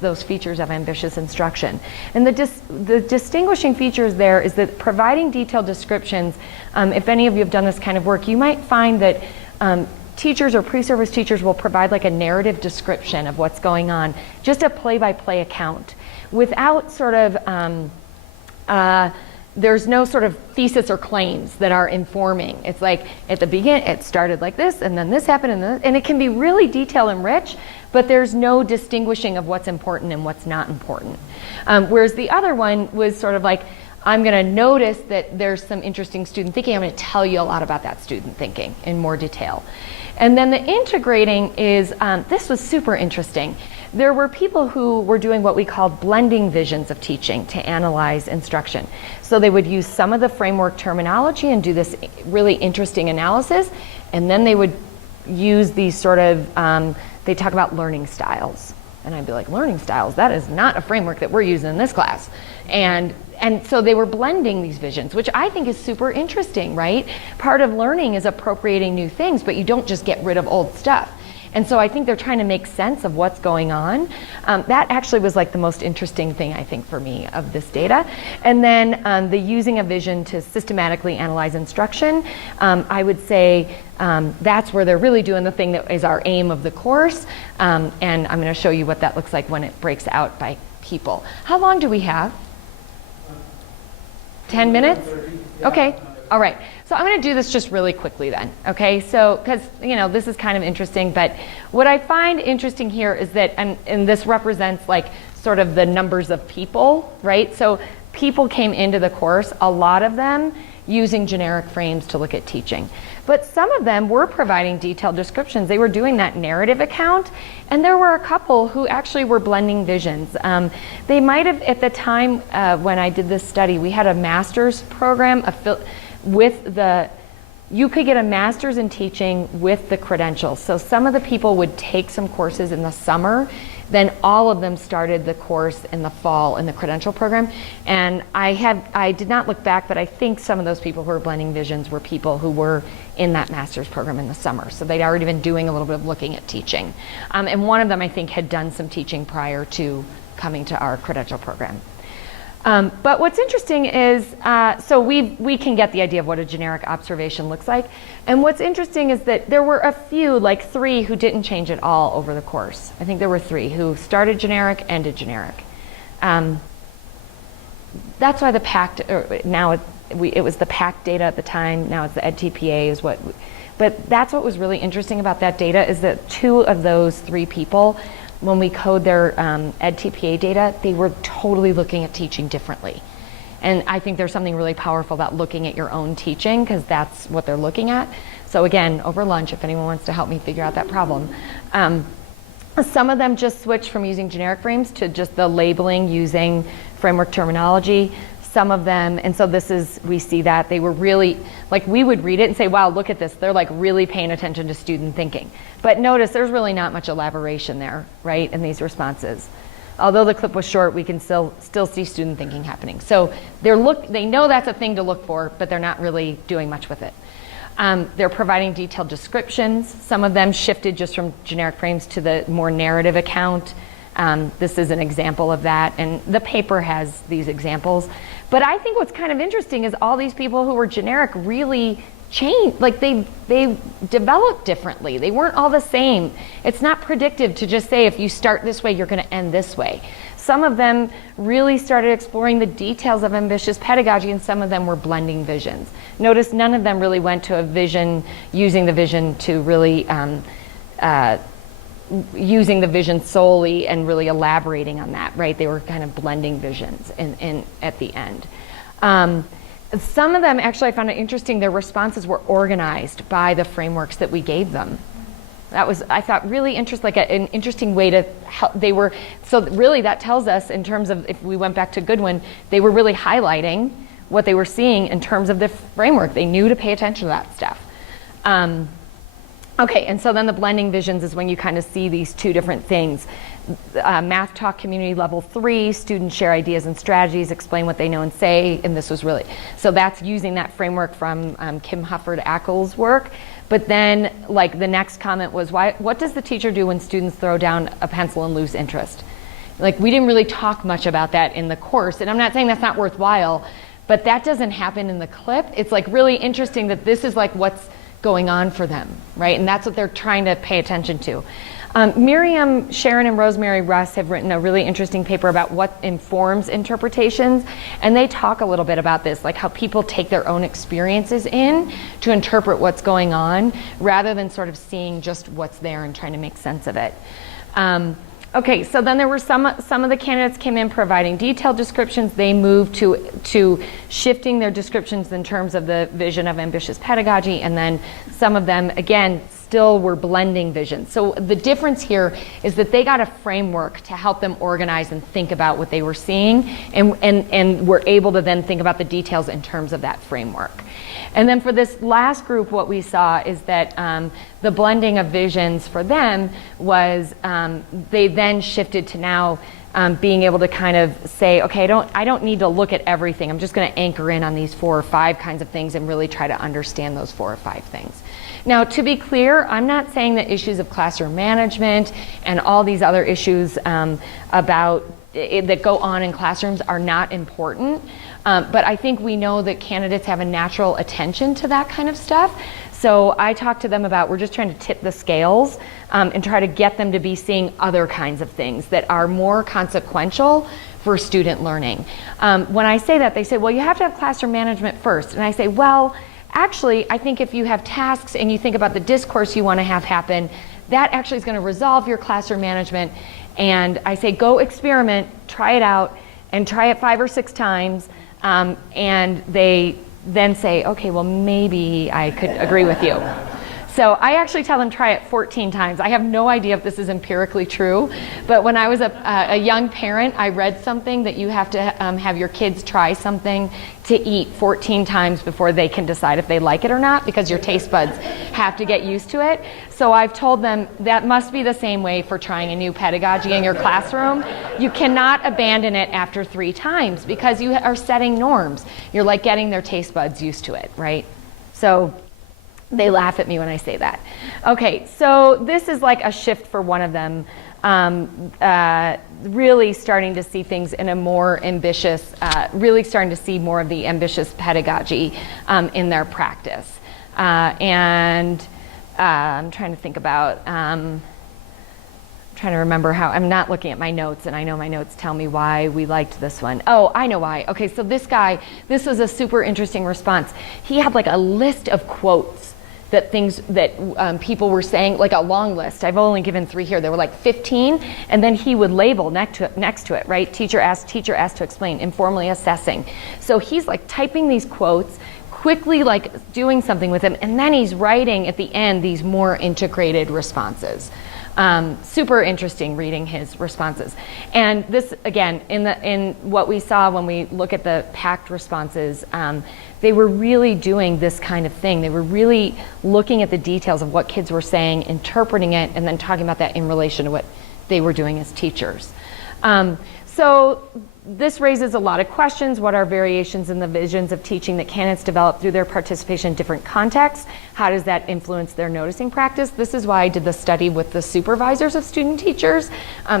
those features of ambitious instruction. And the distinguishing features there is that providing detailed descriptions, if any of you have done this kind of work, you might find that teachers or pre-service teachers will provide like a narrative description of what's going on, just a play-by-play account, without sort of there's no sort of thesis or claims that are informing. It's like at the beginning, it started like this, and then this happened, and it can be really detail and rich, but there's no distinguishing of what's important and what's not important. Whereas the other one was sort of like, I'm going to notice that there's some interesting student thinking. I'm going to tell you a lot about that student thinking in more detail. And then the integrating is, this was super interesting. There were people who were doing what we called blending visions of teaching to analyze instruction. So they would use some of the framework terminology and do this really interesting analysis, and then they would use these sort of, they talk about learning styles. And I'd be like, learning styles? That is not a framework that we're using in this class. And so they were blending these visions, which I think is super interesting, right? Part of learning is appropriating new things, but you don't just get rid of old stuff. And so I think they're trying to make sense of what's going on. That actually was like the most interesting thing, I think, for me of this data. And then the using a vision to systematically analyze instruction, I would say that's where they're really doing the thing that is our aim of the course. And I'm going to show you what that looks like when it breaks out by people. How long do we have? 10 minutes? Okay. All right. So I'm going to do this just really quickly then, okay? So, because, you know, this is kind of interesting, but what I find interesting here is that, and this represents like sort of the numbers of people, right? So people came into the course, a lot of them using generic frames to look at teaching. But some of them were providing detailed descriptions. They were doing that narrative account, and there were a couple who actually were blending visions. They might have, at the time when I did this study, we had a master's program you could get a master's in teaching with the credentials. So some of the people would take some courses in the summer, then all of them started the course in the fall in the credential program. And I did not look back, but I think some of those people who were blending visions were people who were in that master's program in the summer. So they'd already been doing a little bit of looking at teaching. And one of them, I think, had done some teaching prior to coming to our credential program. But what's interesting is, so we can get the idea of what a generic observation looks like. And what's interesting is that there were a few, like 3, who didn't change at all over the course. I think there were 3 who started generic, ended generic. That's why the PACT, it was the PACT data at the time, now it's the EdTPA but that's what was really interesting about that data is that 2 of those 3 people, when we code their EdTPA data, they were totally looking at teaching differently. And I think there's something really powerful about looking at your own teaching because that's what they're looking at. So again, over lunch, if anyone wants to help me figure out that problem. Some of them just switched from using generic frames to just the labeling using framework terminology. Some of them, and so we see that they were really, like we would read it and say, wow, look at this. They're like really paying attention to student thinking. But notice there's really not much elaboration there, right, in these responses. Although the clip was short, we can still see student thinking happening. So they know that's a thing to look for, but they're not really doing much with it. They're providing detailed descriptions. Some of them shifted just from generic frames to the more narrative account. This is an example of that, and the paper has these examples. But I think what's kind of interesting is all these people who were generic really changed, like they developed differently. They weren't all the same. It's not predictive to just say if you start this way, you're going to end this way. Some of them really started exploring the details of ambitious pedagogy, and some of them were blending visions. Notice none of them really went to a vision, using the vision to really using the vision solely and really elaborating on that, right? They were kind of blending visions at the end. Some of them, actually, I found it interesting, their responses were organized by the frameworks that we gave them. That was, I thought, really interesting, like an interesting way to help. So really that tells us in terms of, if we went back to Goodwin, they were really highlighting what they were seeing in terms of the framework. They knew to pay attention to that stuff. Okay, and so then the blending visions is when you kind of see these 2 different things. Math Talk Community Level 3, students share ideas and strategies, explain what they know and say, and this was really, so that's using that framework from Kim Hufford-Ackle's work. But then, like, the next comment was, what does the teacher do when students throw down a pencil and lose interest? Like, we didn't really talk much about that in the course, and I'm not saying that's not worthwhile, but that doesn't happen in the clip. It's like really interesting that this is like what's going on for them, right? And that's what they're trying to pay attention to. Miriam, Sharon, and Rosemary Russ have written a really interesting paper about what informs interpretations, and they talk a little bit about this, like how people take their own experiences in to interpret what's going on, rather than sort of seeing just what's there and trying to make sense of it. Okay, so then there were some of the candidates came in providing detailed descriptions. They moved to shifting their descriptions in terms of the vision of ambitious pedagogy, and then some of them, again, still were blending visions. So the difference here is that they got a framework to help them organize and think about what they were seeing, and were able to then think about the details in terms of that framework. And then for this last group, what we saw is that the blending of visions for them was they then shifted to now being able to kind of say, okay, I don't need to look at everything. I'm just going to anchor in on these 4 or 5 kinds of things and really try to understand those 4 or 5 things. Now, to be clear, I'm not saying that issues of classroom management and all these other issues that go on in classrooms are not important. But I think we know that candidates have a natural attention to that kind of stuff. So I talked to them about, we're just trying to tip the scales and try to get them to be seeing other kinds of things that are more consequential for student learning. When I say that, they say, well, you have to have classroom management first. And I say, well, actually, I think if you have tasks and you think about the discourse you want to have happen, that actually is going to resolve your classroom management. And I say, go experiment, try it out, and try it 5 or 6 times. And they then say, okay, well, maybe I could agree with you. So I actually tell them try it 14 times. I have no idea if this is empirically true, but when I was a young parent, I read something that you have to have your kids try something to eat 14 times before they can decide if they like it or not, because your taste buds have to get used to it. So I've told them that must be the same way for trying a new pedagogy in your classroom. You cannot abandon it after 3 times because you are setting norms. You're like getting their taste buds used to it, right? So they laugh at me when I say that. Okay, so this is like a shift for one of them, really starting to see things in a more ambitious, really starting to see more of the ambitious pedagogy in their practice. I'm trying to think about, trying to remember how, I'm not looking at my notes, and I know my notes tell me why we liked this one. Oh, I know why. Okay, so this guy, this was a super interesting response. He had like a list of quotes that things that people were saying, like a long list. I've only given 3 here. There were like 15, and then he would label next to it, right? Teacher asked to explain, informally assessing. So he's like typing these quotes, quickly like doing something with them, and then he's writing at the end these more integrated responses. Super interesting reading his responses. And this, again, in what we saw when we look at the packed responses, they were really doing this kind of thing. They were really looking at the details of what kids were saying, interpreting it, and then talking about that in relation to what they were doing as teachers. So this raises a lot of questions. What are variations in the visions of teaching that candidates develop through their participation in different contexts? How does that influence their noticing practice? This is why I did the study with the supervisors of student teachers.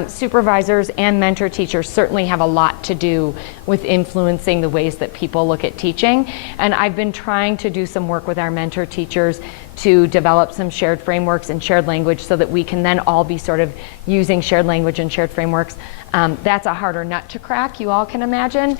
Supervisors and mentor teachers certainly have a lot to do with influencing the ways that people look at teaching. And I've been trying to do some work with our mentor teachers to develop some shared frameworks and shared language so that we can then all be sort of using shared language and shared frameworks. That's a harder nut to crack, you all can imagine.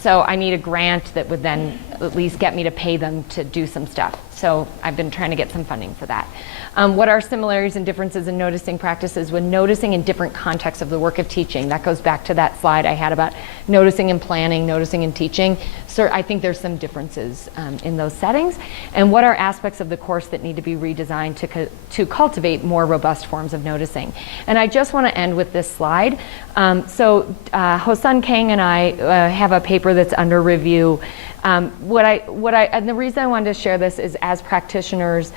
So I need a grant that would then at least get me to pay them to do some stuff. So I've been trying to get some funding for that. What are similarities and differences in noticing practices when noticing in different contexts of the work of teaching? That goes back to that slide I had about noticing and planning, noticing and teaching. So I think there's some differences in those settings. And what are aspects of the course that need to be redesigned to cultivate more robust forms of noticing? And I just want to end with this slide. Hosun Kang and I have a paper that's under review. And the reason I wanted to share this is as practitioners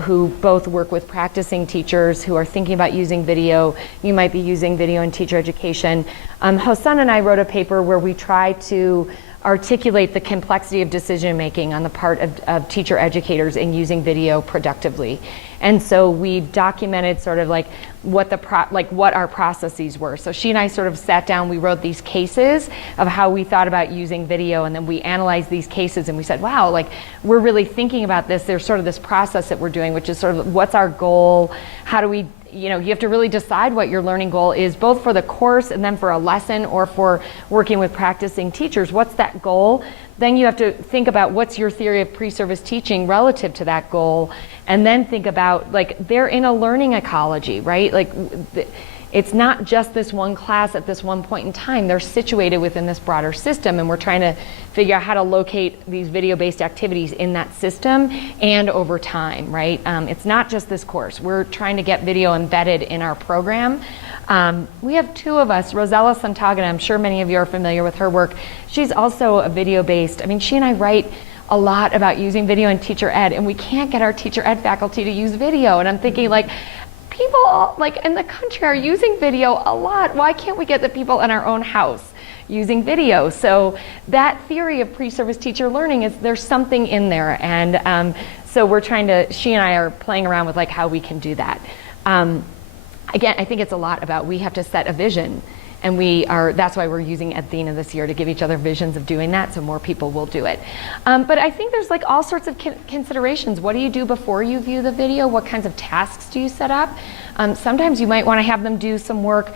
who both work with practicing teachers who are thinking about using video. You might be using video in teacher education. Hosun and I wrote a paper where we try to articulate the complexity of decision making on the part of teacher educators in using video productively. And so we documented sort of like what our processes were. So she and I sort of sat down, we wrote these cases of how we thought about using video, and then we analyzed these cases and we said, wow, like we're really thinking about this. There's sort of this process that we're doing, which is sort of what's our goal? How do we, you have to really decide what your learning goal is, both for the course and then for a lesson or for working with practicing teachers. What's that goal? Then you have to think about what's your theory of pre-service teaching relative to that goal, and then think about, like, they're in a learning ecology, right? Like, it's not just this one class at this one point in time. They're situated within this broader system, and we're trying to figure out how to locate these video-based activities in that system and over time, right? It's not just this course. We're trying to get video embedded in our program. We have 2 of us, Rosella Santagan, I'm sure many of you are familiar with her work. She's also a video-based, she and I write a lot about using video in teacher ed, and we can't get our teacher ed faculty to use video. And I'm thinking, like, people like in the country are using video a lot. Why can't we get the people in our own house using video? So that theory of pre-service teacher learning there's something in there. And so we're trying to, she and I are playing around with like how we can do that. Again, I think it's a lot about we have to set a vision, and that's why we're using Athena this year to give each other visions of doing that so more people will do it. But I think there's like all sorts of considerations. What do you do before you view the video? What kinds of tasks do you set up? Sometimes you might want to have them do some work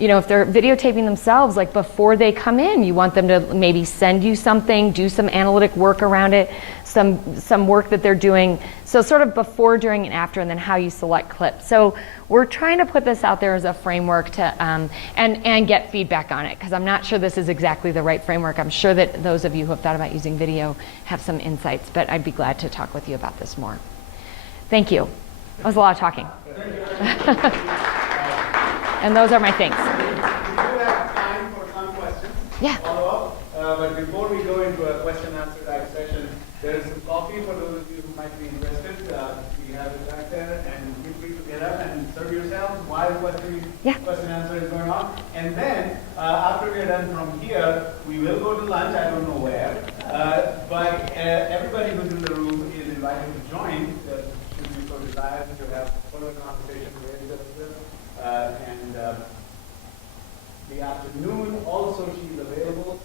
you know, if they're videotaping themselves, like before they come in, you want them to maybe send you something, do some analytic work around it, some work that they're doing. So sort of before, during, and after, and then how you select clips. So we're trying to put this out there as a framework to, and get feedback on it, because I'm not sure this is exactly the right framework. I'm sure that those of you who have thought about using video have some insights, but I'd be glad to talk with you about this more. Thank you. That was a lot of talking. And those are my things. We do have time for some questions. Yeah. Follow up. But before we go into a question and answer type session, there is some coffee for those of you who might be interested. We have it back there, and feel free to get up and serve yourselves while question and answer is going on. And then after we're done from here, we will go to lunch. I don't know where, but everybody who's in the room is invited to join. Should you so desire to have further conversation with and the afternoon also she's available.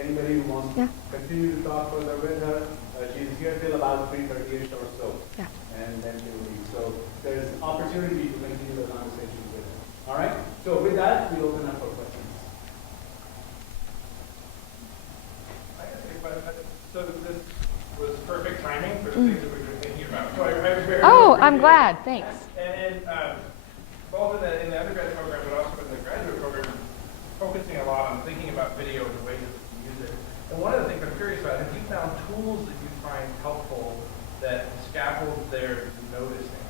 Anybody who wants to continue to talk further with her, she's here till about 3:30ish or so. Yeah. And then she'll leave. So there's opportunity to continue the conversation with her. All right? So with that, we'll open up for questions. So this was perfect timing for the things that we were thinking about. So I'm glad. Thanks. And both in the undergrad program, but also in the graduate program, focusing a lot on thinking about video and the ways that we can use it. And one of the things I'm curious about, have you found tools that you find helpful that scaffold their noticing?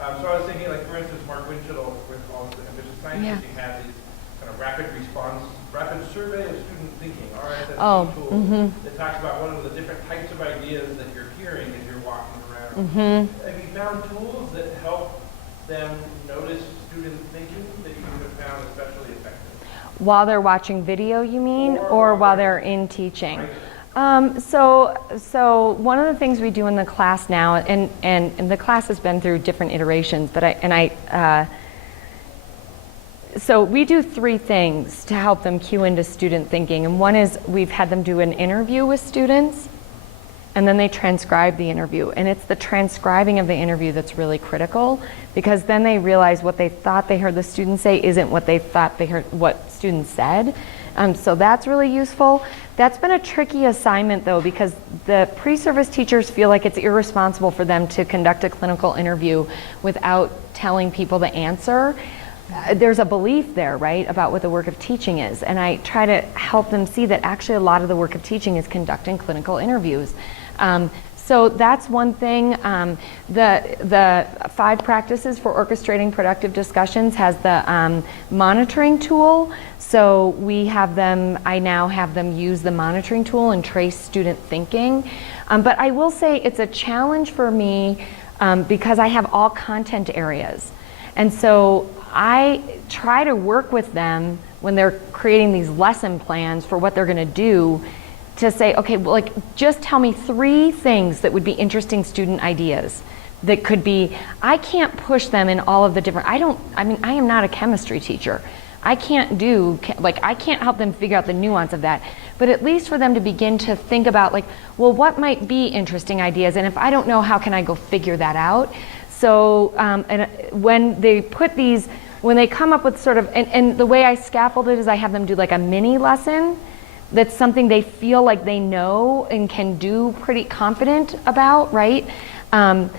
So I was thinking, like, for instance, Mark Winchell, with all the ambitious scientists, he had these kind of rapid survey of student thinking, RSS tool, that talks about what are the different types of ideas that you're hearing as you're walking around. Have you found tools that help them notice student thinking that you would have found especially effective? While they're watching video, you mean, or while they're in teaching? So one of the things we do in the class now, and the class has been through different iterations, but so we do three things to help them cue into student thinking. And one is we've had them do an interview with students, and then they transcribe the interview. And it's the transcribing of the interview that's really critical, because then they realize what they thought they heard the student say isn't what they thought they heard what students said. So that's really useful. That's been a tricky assignment though, because the pre-service teachers feel like it's irresponsible for them to conduct a clinical interview without telling people the answer. There's a belief there, right, about what the work of teaching is. And I try to help them see that actually a lot of the work of teaching is conducting clinical interviews. So that's one thing. The 5 practices for orchestrating productive discussions has the monitoring tool. So I now have them use the monitoring tool and trace student thinking. But I will say it's a challenge for me because I have all content areas. And so I try to work with them when they're creating these lesson plans for what they're going to do, to say, okay, well, like, just tell me 3 things that would be interesting student ideas that could be. I can't push them in all of the different, I am not a chemistry teacher. I can't help them figure out the nuance of that, but at least for them to begin to think about, like, well, what might be interesting ideas, and if I don't know, how can I go figure that out? So when they come up with sort of, and the way I scaffold it is I have them do like a mini lesson that's something they feel like they know and can do pretty confident about, right? And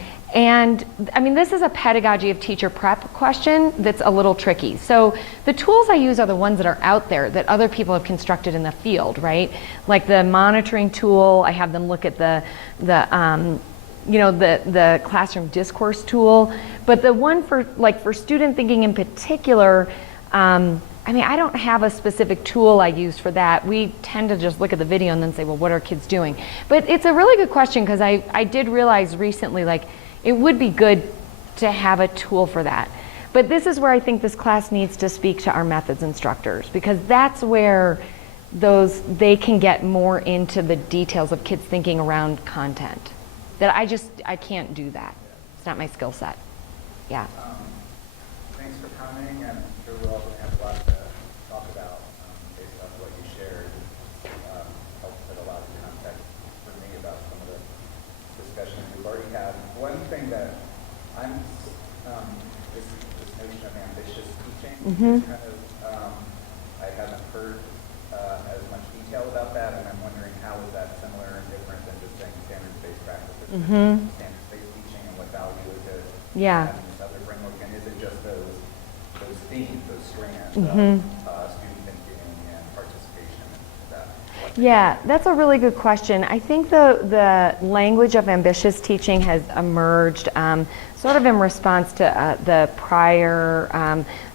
I mean, this is a pedagogy of teacher prep question that's a little tricky. So the tools I use are the ones that are out there that other people have constructed in the field, right? Like the monitoring tool, I have them look at the classroom discourse tool. But the one for student thinking in particular, I don't have a specific tool I use for that. We tend to just look at the video and then say, well, what are kids doing? But it's a really good question, because I did realize recently, like, it would be good to have a tool for that. But this is where I think this class needs to speak to our methods instructors, because that's where they can get more into the details of kids thinking around content. That I can't do that. It's not my skill set. Yeah. Thanks for coming, and I'm sure we're all going to have a lot to talk about based on what you shared. Helped set a lot of context for me about some of the discussions we've already had. One thing that I'm this notion of ambitious teaching Mhm. is kind of, I haven't heard as much detail about that, and I'm wondering how is that similar and different than just saying standards-based practices, Mhm. standards-based teaching, and what value is it Yeah. having this other framework, and is it just those themes, those strands Mhm. of student thinking and participation and that? Yeah, that's a really good question. I think the language of ambitious teaching has emerged sort of in response to the prior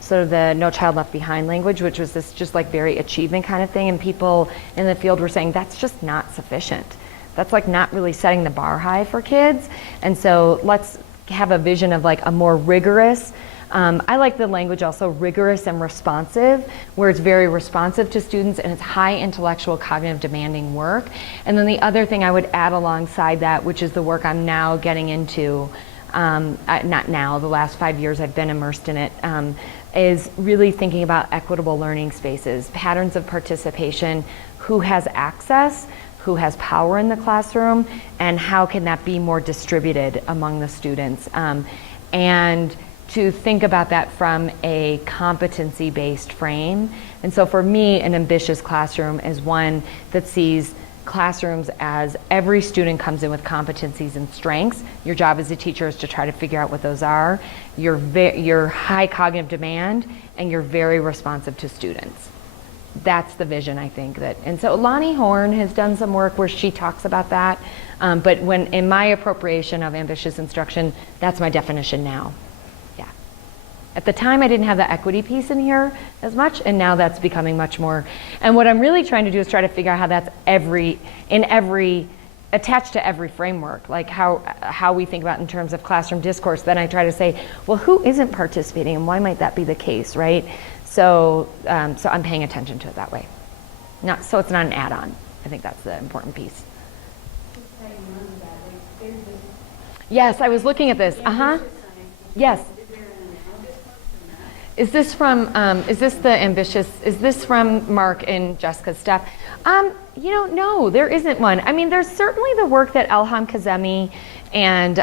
sort of the No Child Left Behind language, which was this just like very achievement kind of thing, and people in the field were saying that's just not sufficient. That's like not really setting the bar high for kids, and so let's have a vision of like a more rigorous, I like the language also rigorous and responsive, where it's very responsive to students and it's high intellectual, cognitive, demanding work. And then the other thing I would add alongside that, which is the work I'm now getting into, not now, the last 5 years I've been immersed in it, is really thinking about equitable learning spaces, patterns of participation, who has access, who has power in the classroom, and how can that be more distributed among the students. And to think about that from a competency-based frame. And so for me, an ambitious classroom is one that sees classrooms as every student comes in with competencies and strengths. Your job as a teacher is to try to figure out what those are. You're high cognitive demand, and you're very responsive to students. That's the vision, I think. And so Lonnie Horn has done some work where she talks about that. But when in my appropriation of ambitious instruction, that's my definition now. Yeah. At the time, I didn't have the equity piece in here as much, and now that's becoming much more. And what I'm really trying to do is try to figure out how that's attached to every framework, like how we think about in terms of classroom discourse. Then I try to say, well, who isn't participating, and why might that be the case, right? So I'm paying attention to it that way. So it's not an add-on. I think that's the important piece. Yes, I was looking at this. Yes. Is this from Mark and Jessica's stuff? No, there isn't one. I mean, there's certainly the work that Elham Kazemi and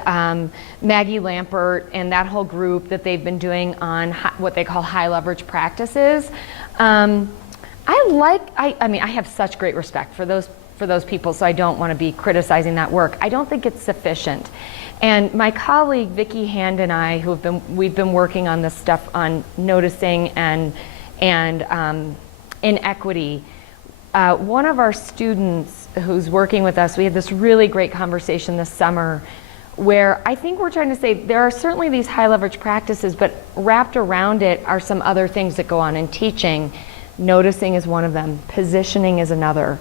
Maggie Lampert and that whole group that they've been doing on what they call high leverage practices. I have such great respect for those people, so I don't want to be criticizing that work. I don't think it's sufficient. And my colleague Vicki Hand and I, we've been working on this stuff on noticing and inequity. One of our students who's working with us, we had this really great conversation this summer where I think we're trying to say there are certainly these high leverage practices, but wrapped around it are some other things that go on in teaching. Noticing is one of them. Positioning is another.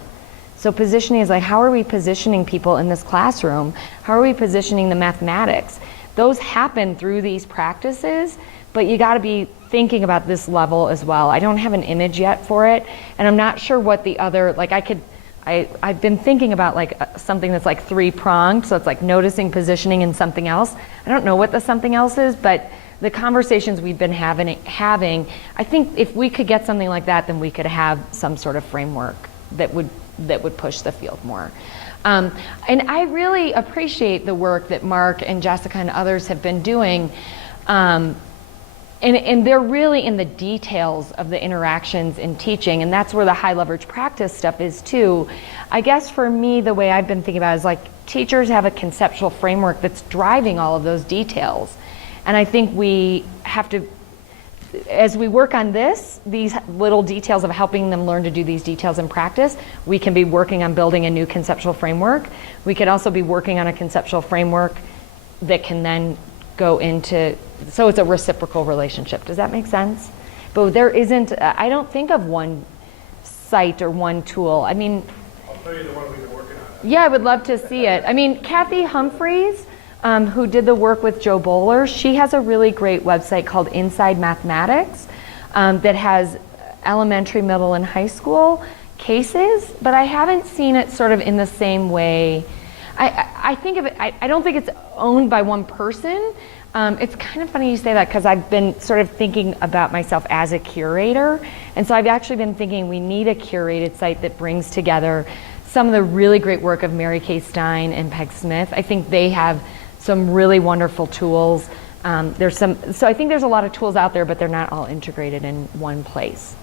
So positioning is like, how are we positioning people in this classroom? How are we positioning the mathematics? Those happen through these practices, but you got to be thinking about this level as well. I don't have an image yet for it, and I'm not sure what the other, I've been thinking about something that's like three-pronged, so it's like noticing, positioning, and something else. I don't know what the something else is, but the conversations we've been having, I think if we could get something like that, then we could have some sort of framework that would push the field more. And I really appreciate the work that Mark and Jessica and others have been doing. And they're really in the details of the interactions in teaching, and that's where the high leverage practice stuff is too. I guess for me, the way I've been thinking about it is like teachers have a conceptual framework that's driving all of those details. And I think we have to, as we work on these little details of helping them learn to do these details in practice, we can be working on building a new conceptual framework. We could also be working on a conceptual framework that can then go into, so it's a reciprocal relationship. Does that make sense? But there isn't, I don't think of one site or one tool. I mean, I'll show you the one we've been working on. yeah, I would love to see it. I mean, Kathy Humphreys, who did the work with Joe Bowler, she has a really great website called Inside Mathematics that has elementary, middle, and high school cases, but I haven't seen it sort of in the same way. I think of it, I don't think it's owned by one person. It's kind of funny you say that because I've been sort of thinking about myself as a curator, and so I've actually been thinking we need a curated site that brings together some of the really great work of Mary Kay Stein and Peg Smith. I think they have some really wonderful tools So I think there's a lot of tools out there, but they're not all integrated in one place.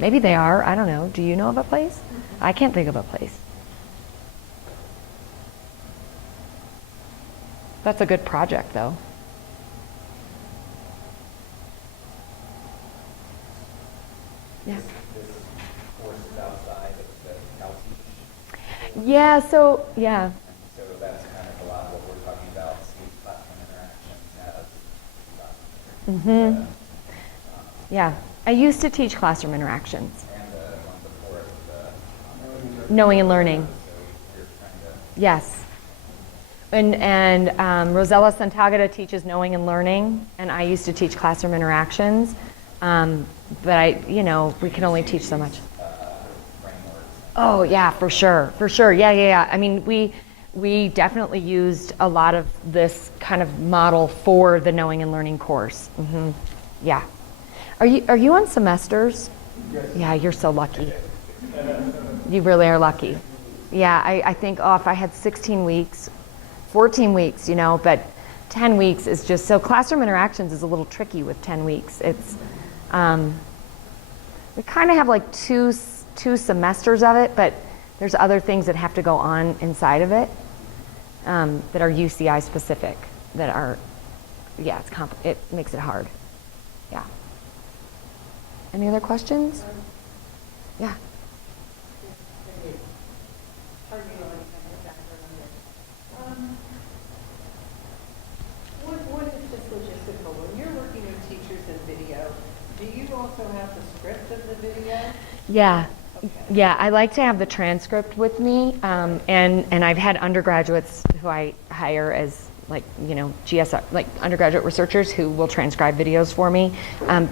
Maybe they are, I don't know. Do you know of a place? I can't think of a place. That's a good project, though. Yeah. This course is outside of the CalTeach. Yeah, so, yeah. So that's kind of a lot of what we're talking about, student classroom interactions as Yeah. I used to teach classroom interactions. and the one before it, the Knowing and learning. so you're trying to Yes. And Rosella Santagata teaches knowing and learning, and I used to teach classroom interactions. But we can only teach so much. frameworks. Oh yeah, for sure. Yeah. I mean, we definitely used a lot of this kind of model for the knowing and learning course. Yeah. Are you on semesters? Yes. Yeah, you're so lucky. You really are lucky. Yeah, I think if I had 16 weeks, 14 weeks, but 10 weeks is just, so classroom interactions is a little tricky with 10 weeks. It's, we kind of have like two semesters of it, but there's other things that have to go on inside of it that are UCI specific, that are, yeah, it makes it hard. Yeah. Any other questions? Yeah. What is just logistical? When you're working with teachers in video, do you also have the script of the video? Yeah. Okay. Yeah, I like to have the transcript with me, and I've had undergraduates who I hire as GSR, like undergraduate researchers who will transcribe videos for me,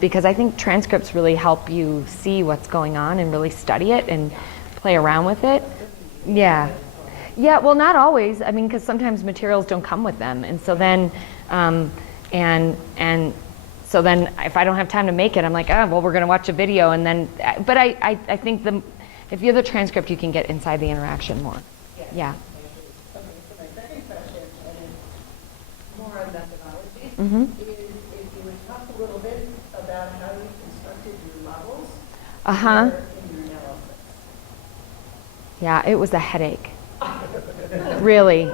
because I think transcripts really help you see what's going on and really study it and play around with it. Yeah. Yeah, well, not always. I mean, because sometimes materials don't come with them, and so then, so then if I don't have time to make it, I'm like, oh, well, we're going to watch a video, and then. But I think if you have the transcript, you can get inside the interaction more. Yeah. Okay, so my second question, and it's more on methodology, Mm-hmm. is if you would talk a little bit about how you constructed your levels Uh-huh. in your analysis. Yeah, it was a headache. Really.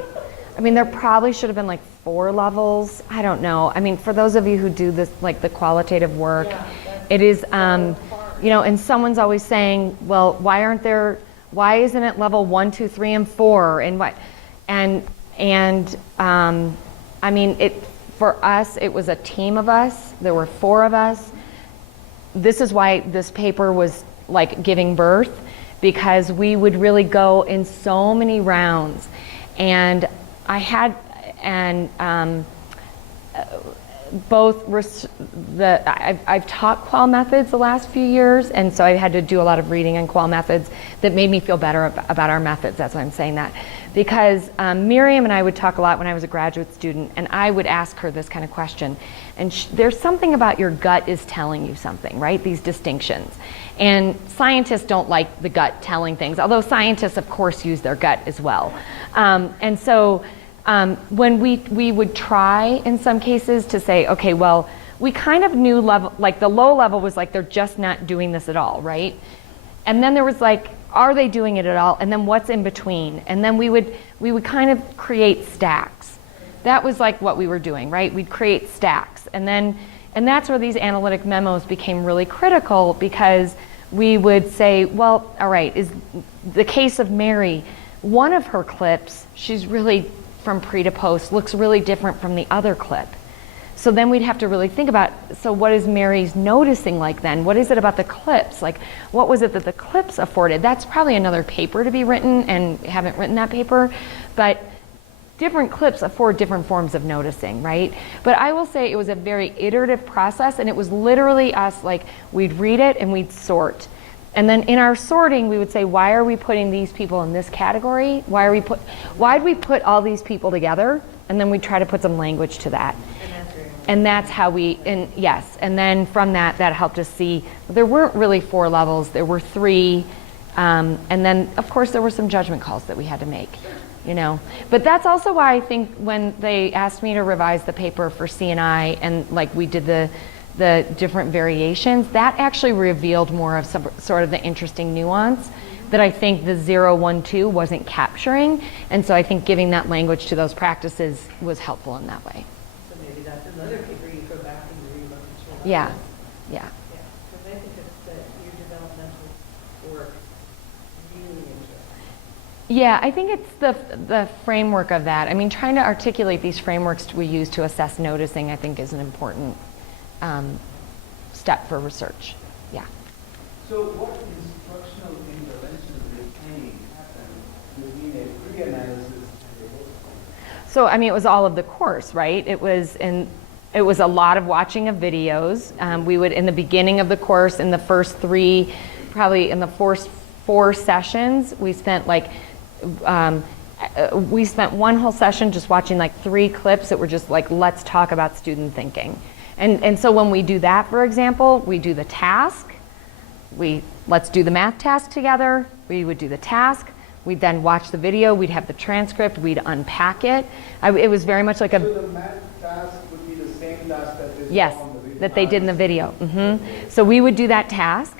I mean, there probably should have been like 4 levels. I don't know. I mean, for those of you who do this, like the qualitative work, it is, and someone's always saying, well, why isn't it level 1, 2, 3, and 4? And what? I mean, for us, it was a team of us. There were 4 of us. This is why this paper was like giving birth, because we would really go in so many rounds. And I had, I've taught qual methods the last few years, and so I had to do a lot of reading on qual methods that made me feel better about our methods. That's why I'm saying that. Because Miriam and I would talk a lot when I was a graduate student, and I would ask her this kind of question. And there's something about your gut is telling you something, right? These distinctions. And scientists don't like the gut telling things, although scientists, of course, use their gut as well. And so when we would try, in some cases, to say, okay, well, we kind of knew level, like the low level was like, they're just not doing this at all, right? And then there was like, are they doing it at all? And then what's in between? And then we would kind of create stacks. That was like what we were doing, right? We'd create stacks. And that's where these analytic memos became really critical, because we would say, well, all right, is the case of Mary, one of her clips, she's really from pre to post, looks really different from the other clip. So then we'd have to really think about, so what is Mary's noticing like then? What is it about the clips? Like, what was it that the clips afforded? That's probably another paper to be written, and haven't written that paper. But different clips afford different forms of noticing, right? But I will say it was a very iterative process, and it was literally us, like, we'd read it and we'd sort. And then in our sorting, we would say, why are we putting these people in this category? Why'd we put all these people together? And then we try to put some language to that. And that's how and then from that helped us see, there weren't really 4 levels, there were 3. And then, of course, there were some judgment calls that we had to make. you know. But that's also why I think when they asked me to revise the paper for C&I and like we did the different variations, that actually revealed more of some sort of the interesting nuance that I think the 0, 1, 2 wasn't capturing. And so I think giving that language to those practices was helpful in that way. So maybe that's another paper you go back and relook at. Yeah, yeah. Yeah, because I think it's that your developmental work really interesting. Yeah, I think it's the framework of that. I mean, trying to articulate these frameworks we use to assess noticing, I think, is an important step for research. Yeah. So what instructional interventions, if any, happen between a pre-analysis and a post-analysis? So, I mean, it was all of the course, right? It was a lot of watching of videos. We would, in the beginning of the course, in the first 3, probably in the first 4 sessions, we spent we spent one whole session just watching like 3 clips that were just like, let's talk about student thinking. And so when we do that, for example, we do the task. Let's do the math task together. We would do the task. We'd then watch the video. We'd have the transcript. We'd unpack it. It was very much like a... So the math task would be the same task that they Yes, saw on the video? that they did in the video. So we would do that task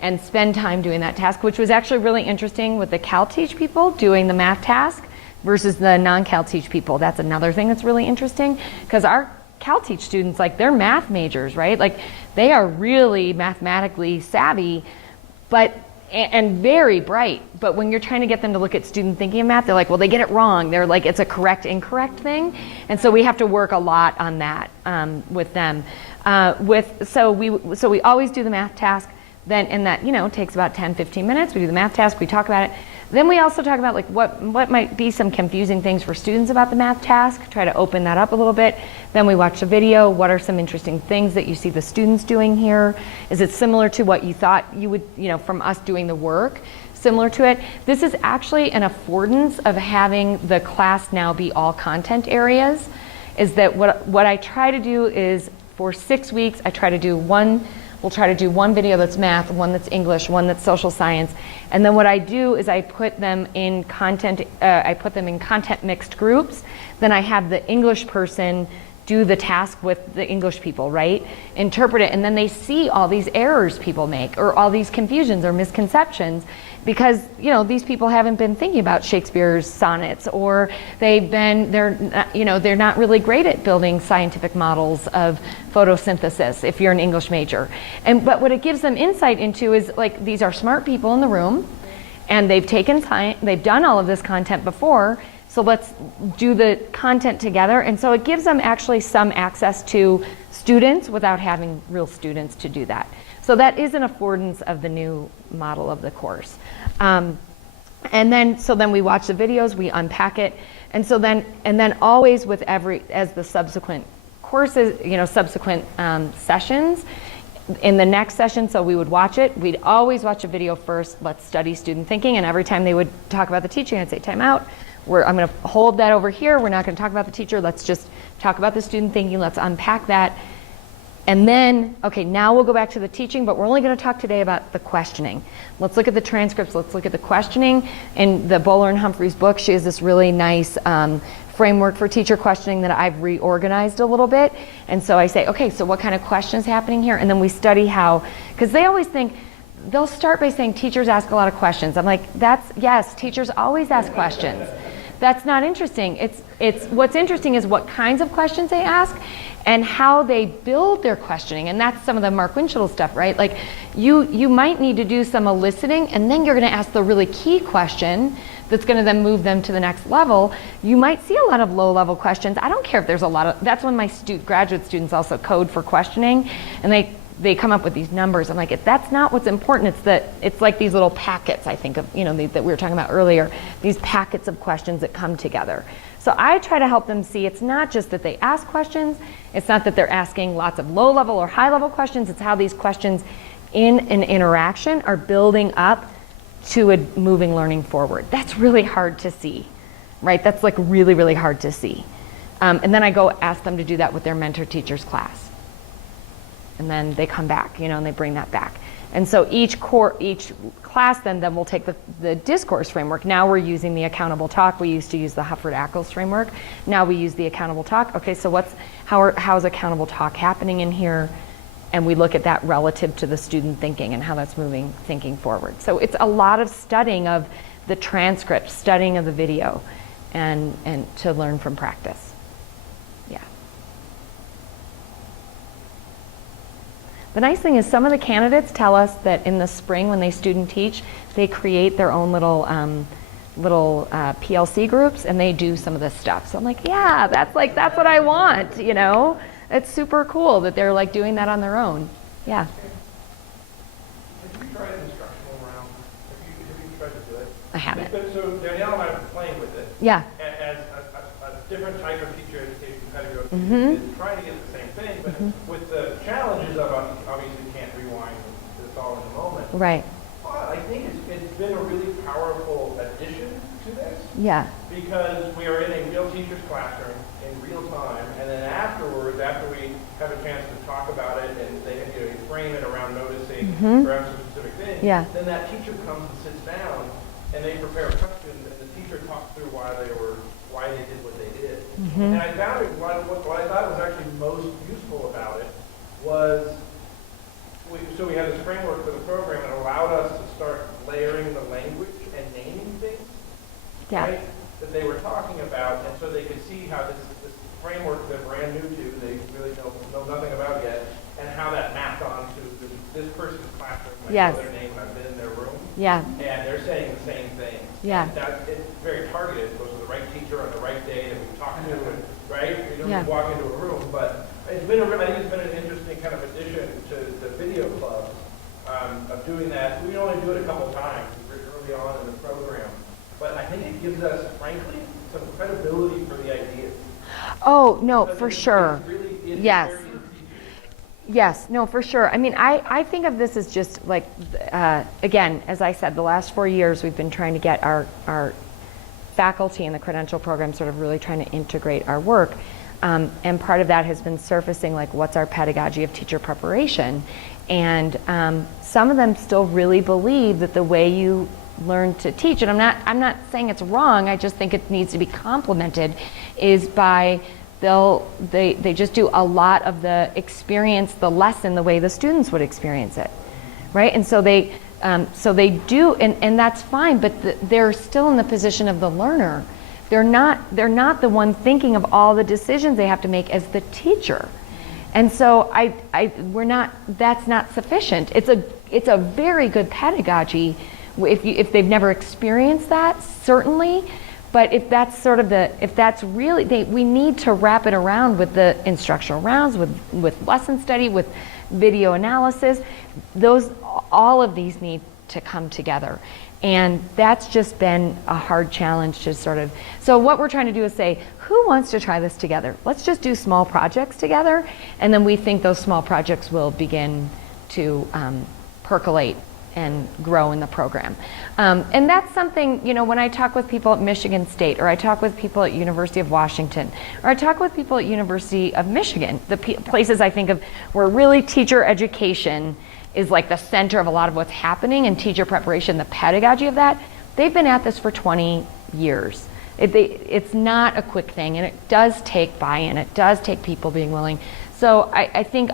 and spend time doing that task, which was actually really interesting with the Cal-Teach people doing the math task versus the non-Cal-Teach people. That's another thing that's really interesting, because our Cal-Teach students, like, they're math majors, right? Like, they are really mathematically savvy, and very bright. But when you're trying to get them to look at student thinking in math, they're like, well, they get it wrong. They're like, it's a correct, incorrect thing. And so we have to work a lot on that with them. So we always do the math task. Then, and that, takes about 10, 15 minutes. We do the math task, we talk about it. Then we also talk about like what might be some confusing things for students about the math task, try to open that up a little bit. Then we watch the video. What are some interesting things that you see the students doing here? Is it similar to what you thought you would, from us doing the work, similar to it? This is actually an affordance of having the class now be all content areas, is that what I try to do is for 6 weeks, we'll try to do one video that's math, one that's English, one that's social science. And then what I do is I put them in content mixed groups. Then I have the English person do the task with the English people, right? Interpret it, and then they see all these errors people make, or all these confusions or misconceptions, because these people haven't been thinking about Shakespeare's sonnets, or they're not really great at building scientific models of photosynthesis if you're an English major. But what it gives them insight into is, like, these are smart people in the room, and they've taken time, they've done all of this content before, so let's do the content together. And so it gives them actually some access to students without having real students to do that. So that is an affordance of the new model of the course. And then we watch the videos, we unpack it. And then always with as the subsequent courses, subsequent sessions, in the next session, so we would watch it, we'd always watch a video first, let's study student thinking, and every time they would talk about the teaching, I'd say, time out. I'm going to hold that over here. We're not going to talk about the teacher. Let's just talk about the student thinking. Let's unpack that. And then, okay, now we'll go back to the teaching, but we're only going to talk today about the questioning. Let's look at the transcripts. Let's look at the questioning. In the Bowler and Humphreys book, she has this really nice framework for teacher questioning that I've reorganized a little bit. And so I say, okay, so what kind of question is happening here? And then we study how, because they always think, they'll start by saying teachers ask a lot of questions. I'm like, yes, teachers always ask questions. That's not interesting. It's what's interesting is what kinds of questions they ask and how they build their questioning. And that's some of the Mark Winchell stuff, right? Like you might need to do some eliciting, and then you're going to ask the really key question that's going to then move them to the next level. You might see a lot of low-level questions. I don't care if there's a lot of, that's when my graduate students also code for questioning, and they come up with these numbers. I'm like, that's not what's important. It's like these little packets, I think of, that we were talking about earlier, these packets of questions that come together. So I try to help them see it's not just that they ask questions, it's not that they're asking lots of low-level or high-level questions, it's how these questions in an interaction are building up to a moving learning forward. That's really hard to see, right? That's like really, really hard to see. And then I go ask them to do that with their mentor teacher's class. And then they come back, and they bring that back. And so each class then will take the discourse framework. Now we're using the accountable talk. We used to use the Hufford-Ackles framework. Now we use the accountable talk. Okay, so how's accountable talk happening in here? And we look at that relative to the student thinking and how that's moving thinking forward. So it's a lot of studying of the transcript, studying of the video, and to learn from practice. Yeah. The nice thing is some of the candidates tell us that in the spring when they student teach, they create their own little PLC groups and they do some of this stuff. So I'm like, yeah, that's what I want, you know? It's super cool that they're like doing that on their own. Yeah. Have you tried instructional round? Have you tried to do it? I haven't. So Danielle and I are playing with it. Yeah. As a different type of teacher education pedagogy, Mm-hmm. trying to get the same thing, but with the challenges of obviously you can't rewind it's all in the moment. Right. But I think it's been a really powerful addition to this. Yeah. Because we are in a real teacher's classroom in real time, and then afterwards, after we have a chance to talk about it, and they frame it around noticing around some specific things, then that teacher comes and sits down, and they prepare a question, and the teacher talks through why they did what they did. And I found what I thought was actually most useful about it was so we had this framework for the program that allowed us to start layering the language and naming things. Yeah. Right, that they were talking about, and so they could see how this framework they're brand new to, they really know nothing about yet, and how that mapped onto this person's classroom. I know their name, I've been in their room. Yeah. And they're saying the same thing. Yeah. That it's very targeted. It goes to the right teacher on the right day that we talk to, and right? You don't walk into a room, but I think it's been an interesting kind of addition to the video clubs of doing that. We only do it a couple times early on in the program. But I think it gives us, frankly, some credibility for the ideas. Oh, no, for sure. Yes. Yes, no, for sure. I mean, I think of this as just like, again, as I said, the last 4 years we've been trying to get our faculty in the credential program sort of really trying to integrate our work. And part of that has been surfacing like what's our pedagogy of teacher preparation. And some of them still really believe that the way you learn to teach, and I'm not saying it's wrong, I just think it needs to be complemented, is by they just do a lot of the experience, the lesson, the way the students would experience it, right? And so they do, and that's fine, but they're still in the position of the learner. They're not the one thinking of all the decisions they have to make as the teacher. And so that's not sufficient. It's a very good pedagogy if they've never experienced that, certainly. But if that's we need to wrap it around with the instructional rounds, with lesson study, with video analysis. All of these need to come together. And that's just been a hard challenge to so what we're trying to do is say, who wants to try this together? Let's just do small projects together, and then we think those small projects will begin to percolate and grow in the program. And that's something, when I talk with people at Michigan State, or I talk with people at University of Washington, or I talk with people at University of Michigan, the places I think of where really teacher education is like the center of a lot of what's happening in teacher preparation, the pedagogy of that, they've been at this for 20 years. It's not a quick thing, and it does take buy-in, it does take people being willing. So I think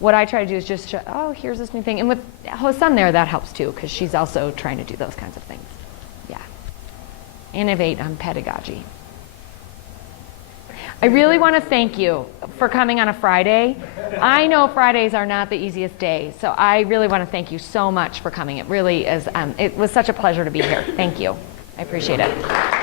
what I try to do is just show, here's this new thing. And with Hosan there, that helps too, because she's also trying to do those kinds of things. Yeah. Innovate on pedagogy. I really want to thank you for coming on a Friday. I know Fridays are not the easiest day, so I really want to thank you so much for coming. It really is, it was such a pleasure to be here. Thank you. I appreciate it.